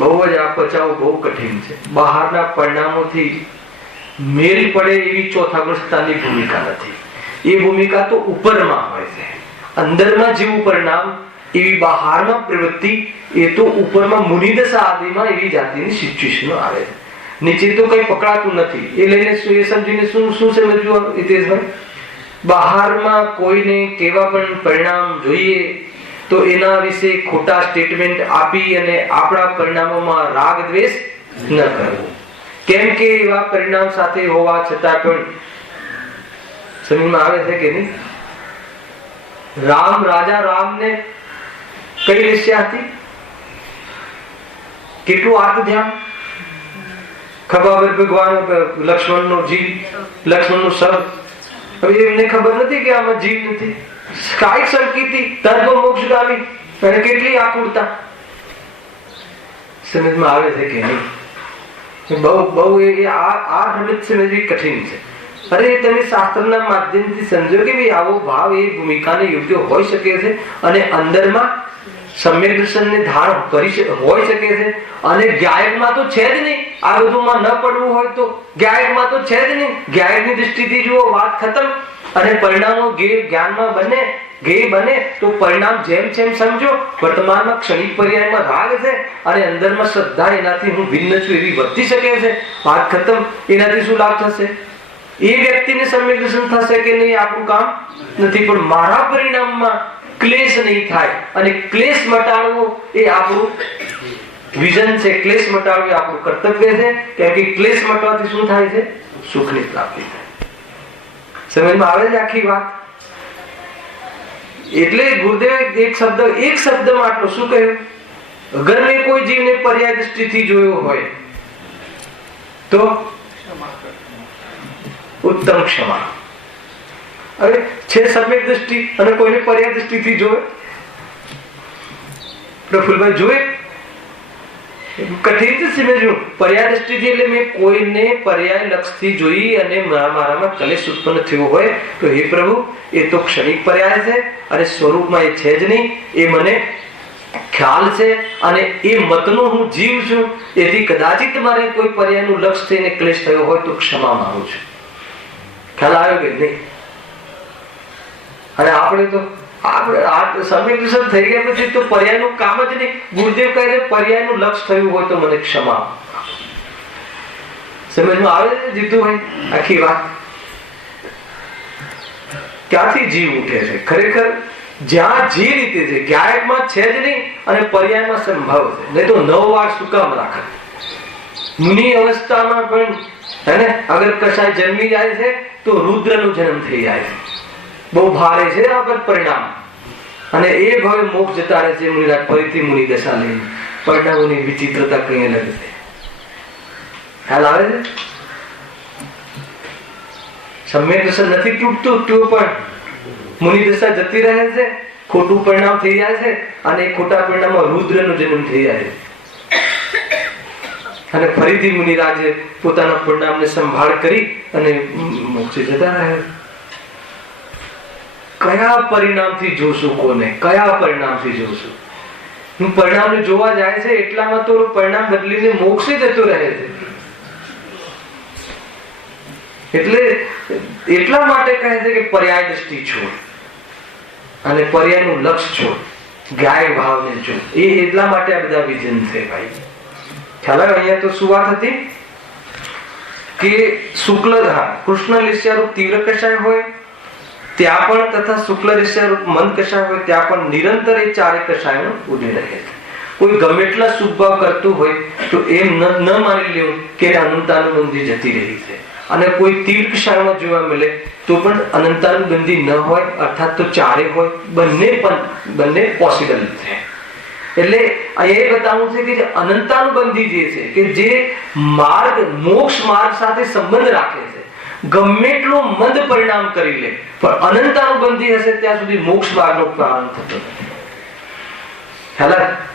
બહુ જ આ પચાવ બહુ કઠિન છે. બહારના પરિણામોથી મેલ પડે એવી ચોથા ગ્રસ્તાની ભૂમિકા નથી. એ ભૂમિકા તો ઉપરમાં હોય છે. અંદરમાં જેવું પરિણામ, એવી બહારમાં પ્રવૃત્તિ, એ તો ઉપરમાં મુનિદશા આદિમાં એવી જાતિની સિચ્યુએશનો આવે છે. નીચે તો કઈ પકડાતું નથી. એ લઈને એ સમજીને શું સમજવું હિતેશભાઈ? બહારમાં કોઈને કેવા પણ પરિણામ જોઈએ તો એના વિશે ખોટા સ્ટેટમેન્ટ આપી અને આપણા પરિણામોમાં રાગ દ્વેષ ન કરવો. કેમ કે એવા પરિણામ સાથે હોવા છતાં પણ સમજમાં આવે છે કે નહીં? રાજા રામને કઈ લેશ્યા હતી? કેટલું આર્ત ધ્યાન? ખબર ભગવાન લક્ષ્મણનો જીવ, લક્ષ્મણનો શબ્દ. હવે એમને ખબર નથી કે આમાં જીવ નથી. કાંઈક શંકિતી તર્ક મોક્ષગામી, અને કેટલી આકુરતા. સમજમાં આવે છે કે નહીં? બહુ આ રમત સમજવી કઠિન છે. અરે તમે શાસ્ત્રના માધ્યમથી સમજો કે ભાઈ આવો ભાવ એ ભૂમિકાને યોગ્ય હોઈ શકે છે, અને અંદરમાં સમ્યક દર્શનને ધાર કરી હોઈ શકે છે. અને જ્ઞાયકમાં તો છે જ નહીં. આ બધુંમાં ન પડવું હોય તો જ્ઞાયકમાં તો છે જ નહીં. જ્ઞાયકની દૃષ્ટિથી જુઓ, વાત ખતમ. અને પરિણામો જ્ઞાનમાં બને તો પરિણામ જેમ સમજો. વર્તમાનમાં ક્ષણિક પર્યાયમાં રાગ છે, અને અંદરમાં શ્રદ્ધા, એનાથી હું ભિન્ન છું એવી વર્તી શકે છે. વાત ખતમ. એનાથી શું લાભ થશે? એ વ્યક્તિને સમ્યક દર્શન થશે કે નહીં આપણું કામ નથી, પણ મારા પરિણામમાં ક્લેશ નહીં થાય અને ક્લેશ મટાડવો એ આપણું વિઝન છે, ક્લેશ મટાડવો એ આપણું કર્તવ્ય છે, કેમ કે ક્લેશ મટાડવાથી શું થાય છે? સુખની પ્રાપ્તિ થાય. સમજમાં આવે છે આખી વાત? એટલે ગુરુદેવ એક શબ્દમાં આટલું શું કહ્યું? અગર મેં કોઈ જીવને પર્યાય દ્રષ્ટિથી જોયો હોય તો ઉત્તમ ક્ષમા. અરે છે સમ્યક દ્રષ્ટિ અને કોઈને પર્યાય દ્રષ્ટિથી જોવે, પ્રફુલભાઈ જોવે કઠિન છે સમજવું. પર્યાય દ્રષ્ટિથી એટલે મેં કોઈને પર્યાય લક્ષથી જોઈ અને મારામાં કલેશ ઉત્પન્ન થયો હોય તો હે પ્રભુ એ તો ક્ષણિક પર્યાય છે અને સ્વરૂપમાં એ છે જ નહીં, એ મને ખ્યાલ છે અને એ મતનો હું જીવ છું, એથી કદાચિત મારે કોઈ પર્યાયનું લક્ષ થઈને ક્લેશ થયો હોય તો ક્ષમા માંગુ છું. ખ્યાલ આવ્યો કે નહીં? અને આપણે તો સમ્યક દર્શન થઈ ગયા પછી તો પર્યાયનું કામ જ નહીં. ગુરુદેવ કહે છે પર્યાયનું લક્ષ થયું હોય તો મને ક્ષમા. સમજમાં આવે છે જીતુભાઈ આખી વાત? ક્યાંથી જીવ ઉઠે છે ખરેખર? જ્યાં જે રીતે છે જ્ઞાયકમાં છે જ નહીં અને પર્યાયમાં સંભાવ છે, નહીં તો 9 વાર શું કામ રાખે? મુનિ અવસ્થામાં પણ હે ને અગર કશાય જન્મી જાય છે તો રુદ્રનો જન્મ થઈ જાય છે. બહુ ભારે છે આ પર પરિણામ. અને એ ભવે મોક્ષ જતા રહે છે મુનિરાજ ફરીથી મુનિ દશા લઈને. પરિણામોની વિચિત્રતા કઈ અલગ છે. ખ્યાલ આવે છે? સમ્યક દર્શન નથી તૂટતું તો પણ મુનિ દશા જતી રહે છે, ખોટું પરિણામ થઈ જાય છે અને ખોટા પરિણામમાં રુદ્રનો જન્મ થઈ જાય છે અને ફરીથી મુનિરાજે પોતાના પરિણામને સંભાળ કરી અને મોક્ષે જતા રહે. કયા પરિણામથી જોશું? કોને કયા પરિણામથી જોશું? હું પરિણામને જોવા જાય છે એટલામાં તો પરિણામ બદલીને મોક્ષે જતો રહે છે. એટલે એટલા માટે કહે છે કે પર્યાય દ્રષ્ટિ છોડ અને પર્યાયનું લક્ષ છોડ, ગાય ભાવને છોડ. એ એટલા માટે આ બધા વિઝન છે ભાઈ. ખ્યાલ આવે? અહીંયા તો શું વાત હતી કે શુક્લધાર કૃષ્ણ લિસ્યારૂપ તીવ્ર કષાય હોય ત્યાં પણ તથા શુક્લ લિસ્યારૂપ મંદ કષાય હોય ત્યાં પણ નિરંતર એ ચારે કષાયનો ઉદય રહે છે. કોઈ ગમે એટલા શુભભાવ કરતું હોય તો એમ ન માની લેવું કે અનંતાનુબંધી જતી રહી છે. અને કોઈ તીવ્ર કષાયમાં જોવા મળે તો પણ અનંતાનુબંધી ન હોય, અર્થાત તો ચારે હોય, બંને પોસિબલ છે. એટલે અહીંયા એ બતાવવું છે કે જે અનંતાનુબંધી જે છે કે જે માર્ગ મોક્ષ માર્ગ સાથે સંબંધ રાખે છે, ગમે એટલું મંદ પરિણામ કરી લે પણ અનંતાનુબંધી હશે ત્યાં સુધી મોક્ષ માર્ગનો પ્રારંભ થતો નથી.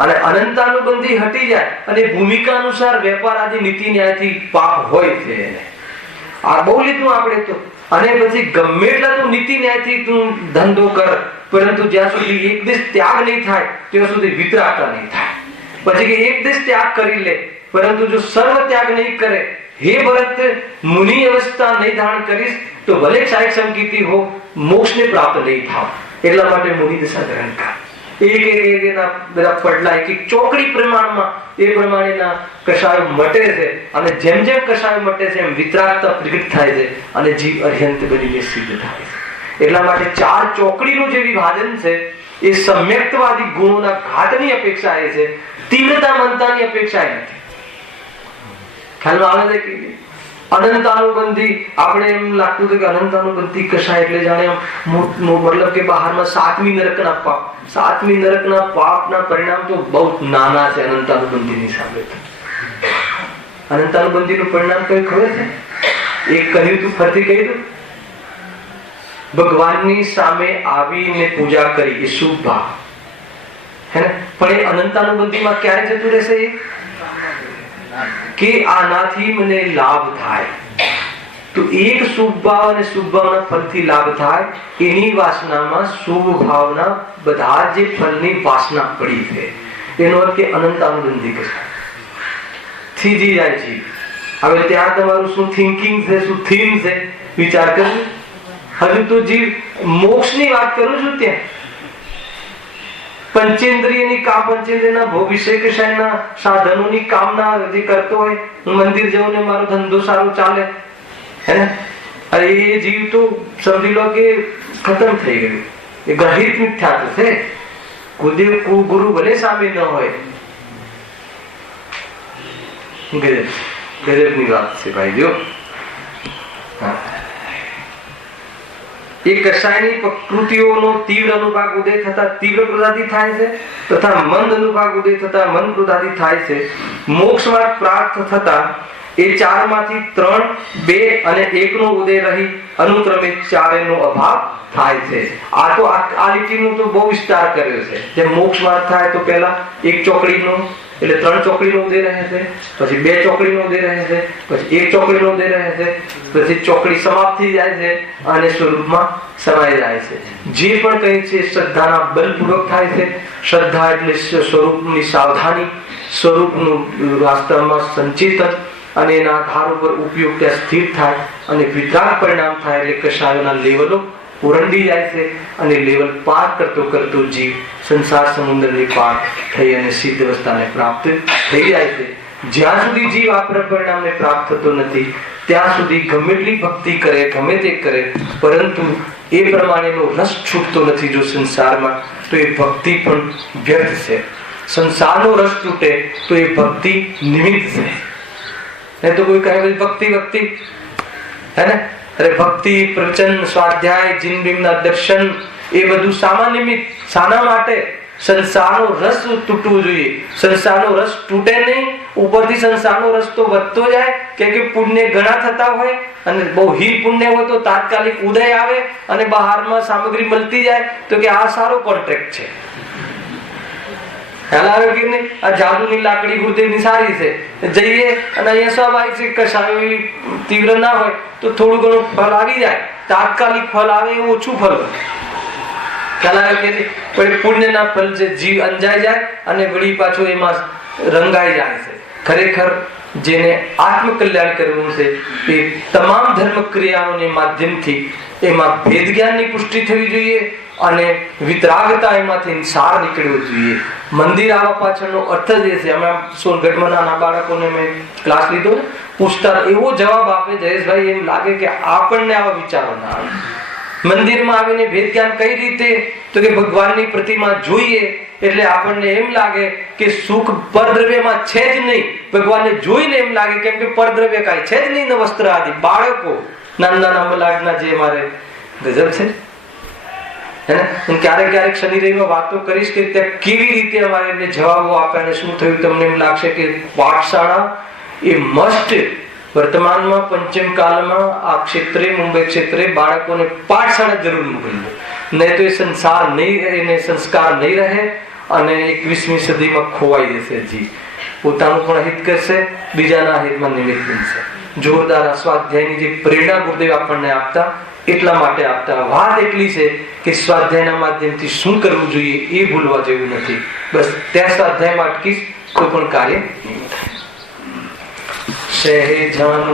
અને અનંતાનુબંધી હટી જાય અને ભૂમિકા અનુસાર વેપાર આદિ નીતિ ન્યાયથી પાપ હોય છે એને આ બહુ લીધું આપણે તો. અને પછી ગમે એટલા તું નીતિ ન્યાયથી તું ધંધો કર પરંતુ જ્યાં સુધી એક દેશ ત્યાગ નહીં થાય ત્યાં સુધી વિતરાગતા નહીં થાય. પછી કે એક દેશ ત્યાગ કરી લે પરંતુ જો સર્વ ત્યાગ નહીં કરે, હે ભરત મુનિ અવસ્થા નહીં ધારણ કરીશ તો ભલે ક્ષાયક સંકિતિ હો મોક્ષને પ્રાપ્ત નહીં થાવ. એટલા માટે મુનિ દશા ગ્રહણ કર. એક એના બધા પડલા એક ચોકડી પ્રમાણમાં એ પ્રમાણેના કષાયો મટે છે અને જેમ જેમ કષાયો મટે છે એમ વિતરાગતા પ્રગટ થાય છે અને જીવ અર્હંત બનીને સિદ્ધ થાય છે. એટલા માટે 4 ચોકડીનું જે વિભાજન છે એ સમ્યક્તવાદી ગુણોના ઘાતની અપેક્ષા એ છે, તીવ્રતા મંતાની અપેક્ષા નથી. ખ્યાલમાં આવે છે કે અનંતાનુબંધી આપણે એમ લાગતું હતું કે અનંતાનુબંધી કશાય એટલે જાણે મતલબ કે બહારમાં 7મી નરકના પાપના પરિણામ તો બહુ નાના છે અનંતાનુબંધીની સામે. અનંતાનુબંધીનું પરિણામ કઈ ખબર છે? એક કહ્યું તું ફરતી કહી દઉં. ભગવાનની સામે આવીને પૂજા કરી એ શુભ ભાવ હે ને, પણ એ અનંતાનુબંધીમાં ક્યારે જતું રહેશે કે આનાથી મને લાભ થાય. તો એક શુભ ભાવ અને શુભ ભાવના ફળથી લાભ થાય એની વાસનામાં શુભ ભાવના બધા જે ફળની વાસના પડી છે એનો અર્થ કે અનંતાનુબંધી કશાય થીજી જાય છે. હવે ત્યાં તમારું શું થિંકિંગ છે, શું થીમ છે વિચાર કરજો. હજુ તો જીવ મોક્ષની વાત કરું છું ત્યાં પંચેન્દ્રિયના ભોગ વિષય કશાયના સાધનોની કામના જે કરતો હોય, હું મંદિર જઉં ને મારો ધંધો સારો ચાલે હે ને અરે એ જીવ તો સમજી લો કે ખતમ થઈ ગયું, એ ગ્રહિત મિથ્યા થશે. કુદેવ ગુરુ ભલે સામે ન હોય. ગજબની વાત છે ભાઈ. જો એ કશાયની પ્રકૃતિઓનો તીવ્ર અનુભાગ ઉદય થતા તીવ્ર ક્રોધાથી થાય છે, તથા મંદ અનુભાગ ઉદય થતા મંદ ક્રોધાથી થાય છે. મોક્ષ માર્ગ પ્રાપ્ત થતા એ 4 માંથી 3, 2 અને 1 નો ઉદય રહી અનુક્રમે 4 નો અભાવ થાય છે. આ તો આ લીટીનો તો બહુ વિસ્તાર કર્યો છે. જેમ મોક્ષ માર્ગ થાય તો પહેલા 1 ચોકડીનો એટલે 3 ચોકડીનો ઉદય રહે છે, પછી 2 ચોકડીનો ઉદય રહે છે, પછી 1 ચોકડીનો ઉદય રહે છે, પછી ચોકડી સમાપ્ત થઈ જાય છે અને સ્વરૂપમાં સમાઈ જાય છે. જે પણ કંઈ છે શ્રદ્ધાના બલપૂર્વક થાય છે. શ્રદ્ધા એટલે સ્વરૂપની સાવધાની, સ્વરૂપનું વાસ્તવમાં સંચેતન અને એના આધાર ઉપર ઉપયોગ ત્યાં સ્થિર થાય અને વિતરાગ પરિણામ થાય. એટલે કશાયોના લેવલો ઉરંડી જાય છે અને લેવલ પાર કરતો કરતો જીવ સંસાર સમુદ્રની પાર થઈ અને સિદ્ધ અવસ્થાને પ્રાપ્ત થઈ જાય છે. જ્યાં સુધી જીવ આ પરિણામને પ્રાપ્ત થતો નથી ત્યાં સુધી ગમે એટલી ભક્તિ કરે, ગમે તે કરે, પરંતુ એ પ્રમાણેનો રસ છૂટતો નથી. જો સંસારમાં તો એ ભક્તિ પણ વ્યર્થ છે. સંસારનો રસ તૂટે તો એ ભક્તિ નિમિત્ત છે. નહીં તો કોઈ કહે ભક્તિ ભક્તિ હે ને, અરે ભક્તિ, પ્રવચન, સ્વાધ્યાય, જીનબીમના દર્શન એ બધું સામાન્ય નિમિત્ત. શાના માટે? સંસારનો રસ તૂટવું જોઈએ. સંસારનો રસ તૂટે નહીં, ઉપરથી સંસારનો રસ તો વધતો જાય. કે પુણ્ય ઘણા થતા હોય અને બહુ હીર પુણ્ય હોય તો તાત્કાલિક ઉદય આવે અને બહારમાં સામગ્રી મળતી જાય તો કે આ સારો કોન્ટ્રાક્ટ છે. ખ્યાલ આવે કે નહીં? આ જાદુની લાકડી ગુરુદેવની સારી છે, જઈએ અને અહીંયા સ્વાભાવિક છે કશાય તીવ્ર ના હોય તો થોડું ઘણું ફળ આવી જાય. તાત્કાલિક ફળ આવે એવું ઓછું ફળ હોય. ખ્યાલ આવે કે નહીં? પણ પુણ્યના ફળ છે જીવ અંજાઈ જાય અને વળી પાછો એમાં રંગાઈ જાય છે. ખરેખર જેને આત્મકલ્યાણ કરવું છે એ તમામ ધર્મ ક્રિયાઓને માધ્યમથી એમાં ભેદ જ્ઞાનની પુષ્ટિ થવી જોઈએ અને વિતરાગતા એમાંથી સાર નીકળવો જોઈએ. મંદિર આવવા પાછળનો અર્થ જ એ છે. હમણાં સોનગઢમાં નાના બાળકોને મેં ક્લાસ લીધો, પૂછતા એવો જવાબ આપે જયેશભાઈ, એમ લાગે કે આપણને આવા વિચારો ના આવે. મંદિરમાં આવીને ભેદ જ્ઞાન કઈ રીતે? તો કે ભગવાનની પ્રતિમા જોઈએ એટલે આપણને એમ લાગે કે સુખ પરદ્રવ્યમાં છે જ નહીં. ભગવાનને જોઈને એમ લાગે કેમ કે પરદ્રવ્ય કાંઈ છે જ નહીં ને વસ્ત્ર આદિ. બાળકો નાના નાના મલાડના જે અમારે ગજબ છે ક્યારેક ક્યારેક શનિ રવિમાં વાતો કરીશ કે ત્યાં કેવી રીતે અમારે એમને જવાબો આપ્યા અને શું થયું. તમને એમ લાગશે કે પાઠશાળા એ મસ્ટ વર્તમાનમાં પંચમ કાલમાં આ ક્ષેત્રે, મુંબઈ ક્ષેત્રે બાળકોને પાઠશાળા જરૂર મોકલી દો. નહીં તો એ સંસાર નહીં, એને સંસ્કાર નહીં રહે અને 21મી સદીમાં ખોવાઈ જશે. જી પોતાનું પણ હિત કરશે, બીજાના હિતમાં નિમિત્ત બનશે. જોરદાર સ્વાધ્યાયની જે પ્રેરણા ગુરુદેવ આપણને આપતા એટલા માટે આપતા. વાત એટલી છે કે સ્વાધ્યાયના માધ્યમથી શું કરવું જોઈએ એ ભૂલવા જેવું નથી. બસ ત્યાં સ્વાધ્યાયમાં અટકીશ, કોઈ પણ કાર્ય નહીં થાય. સહેજાનંદ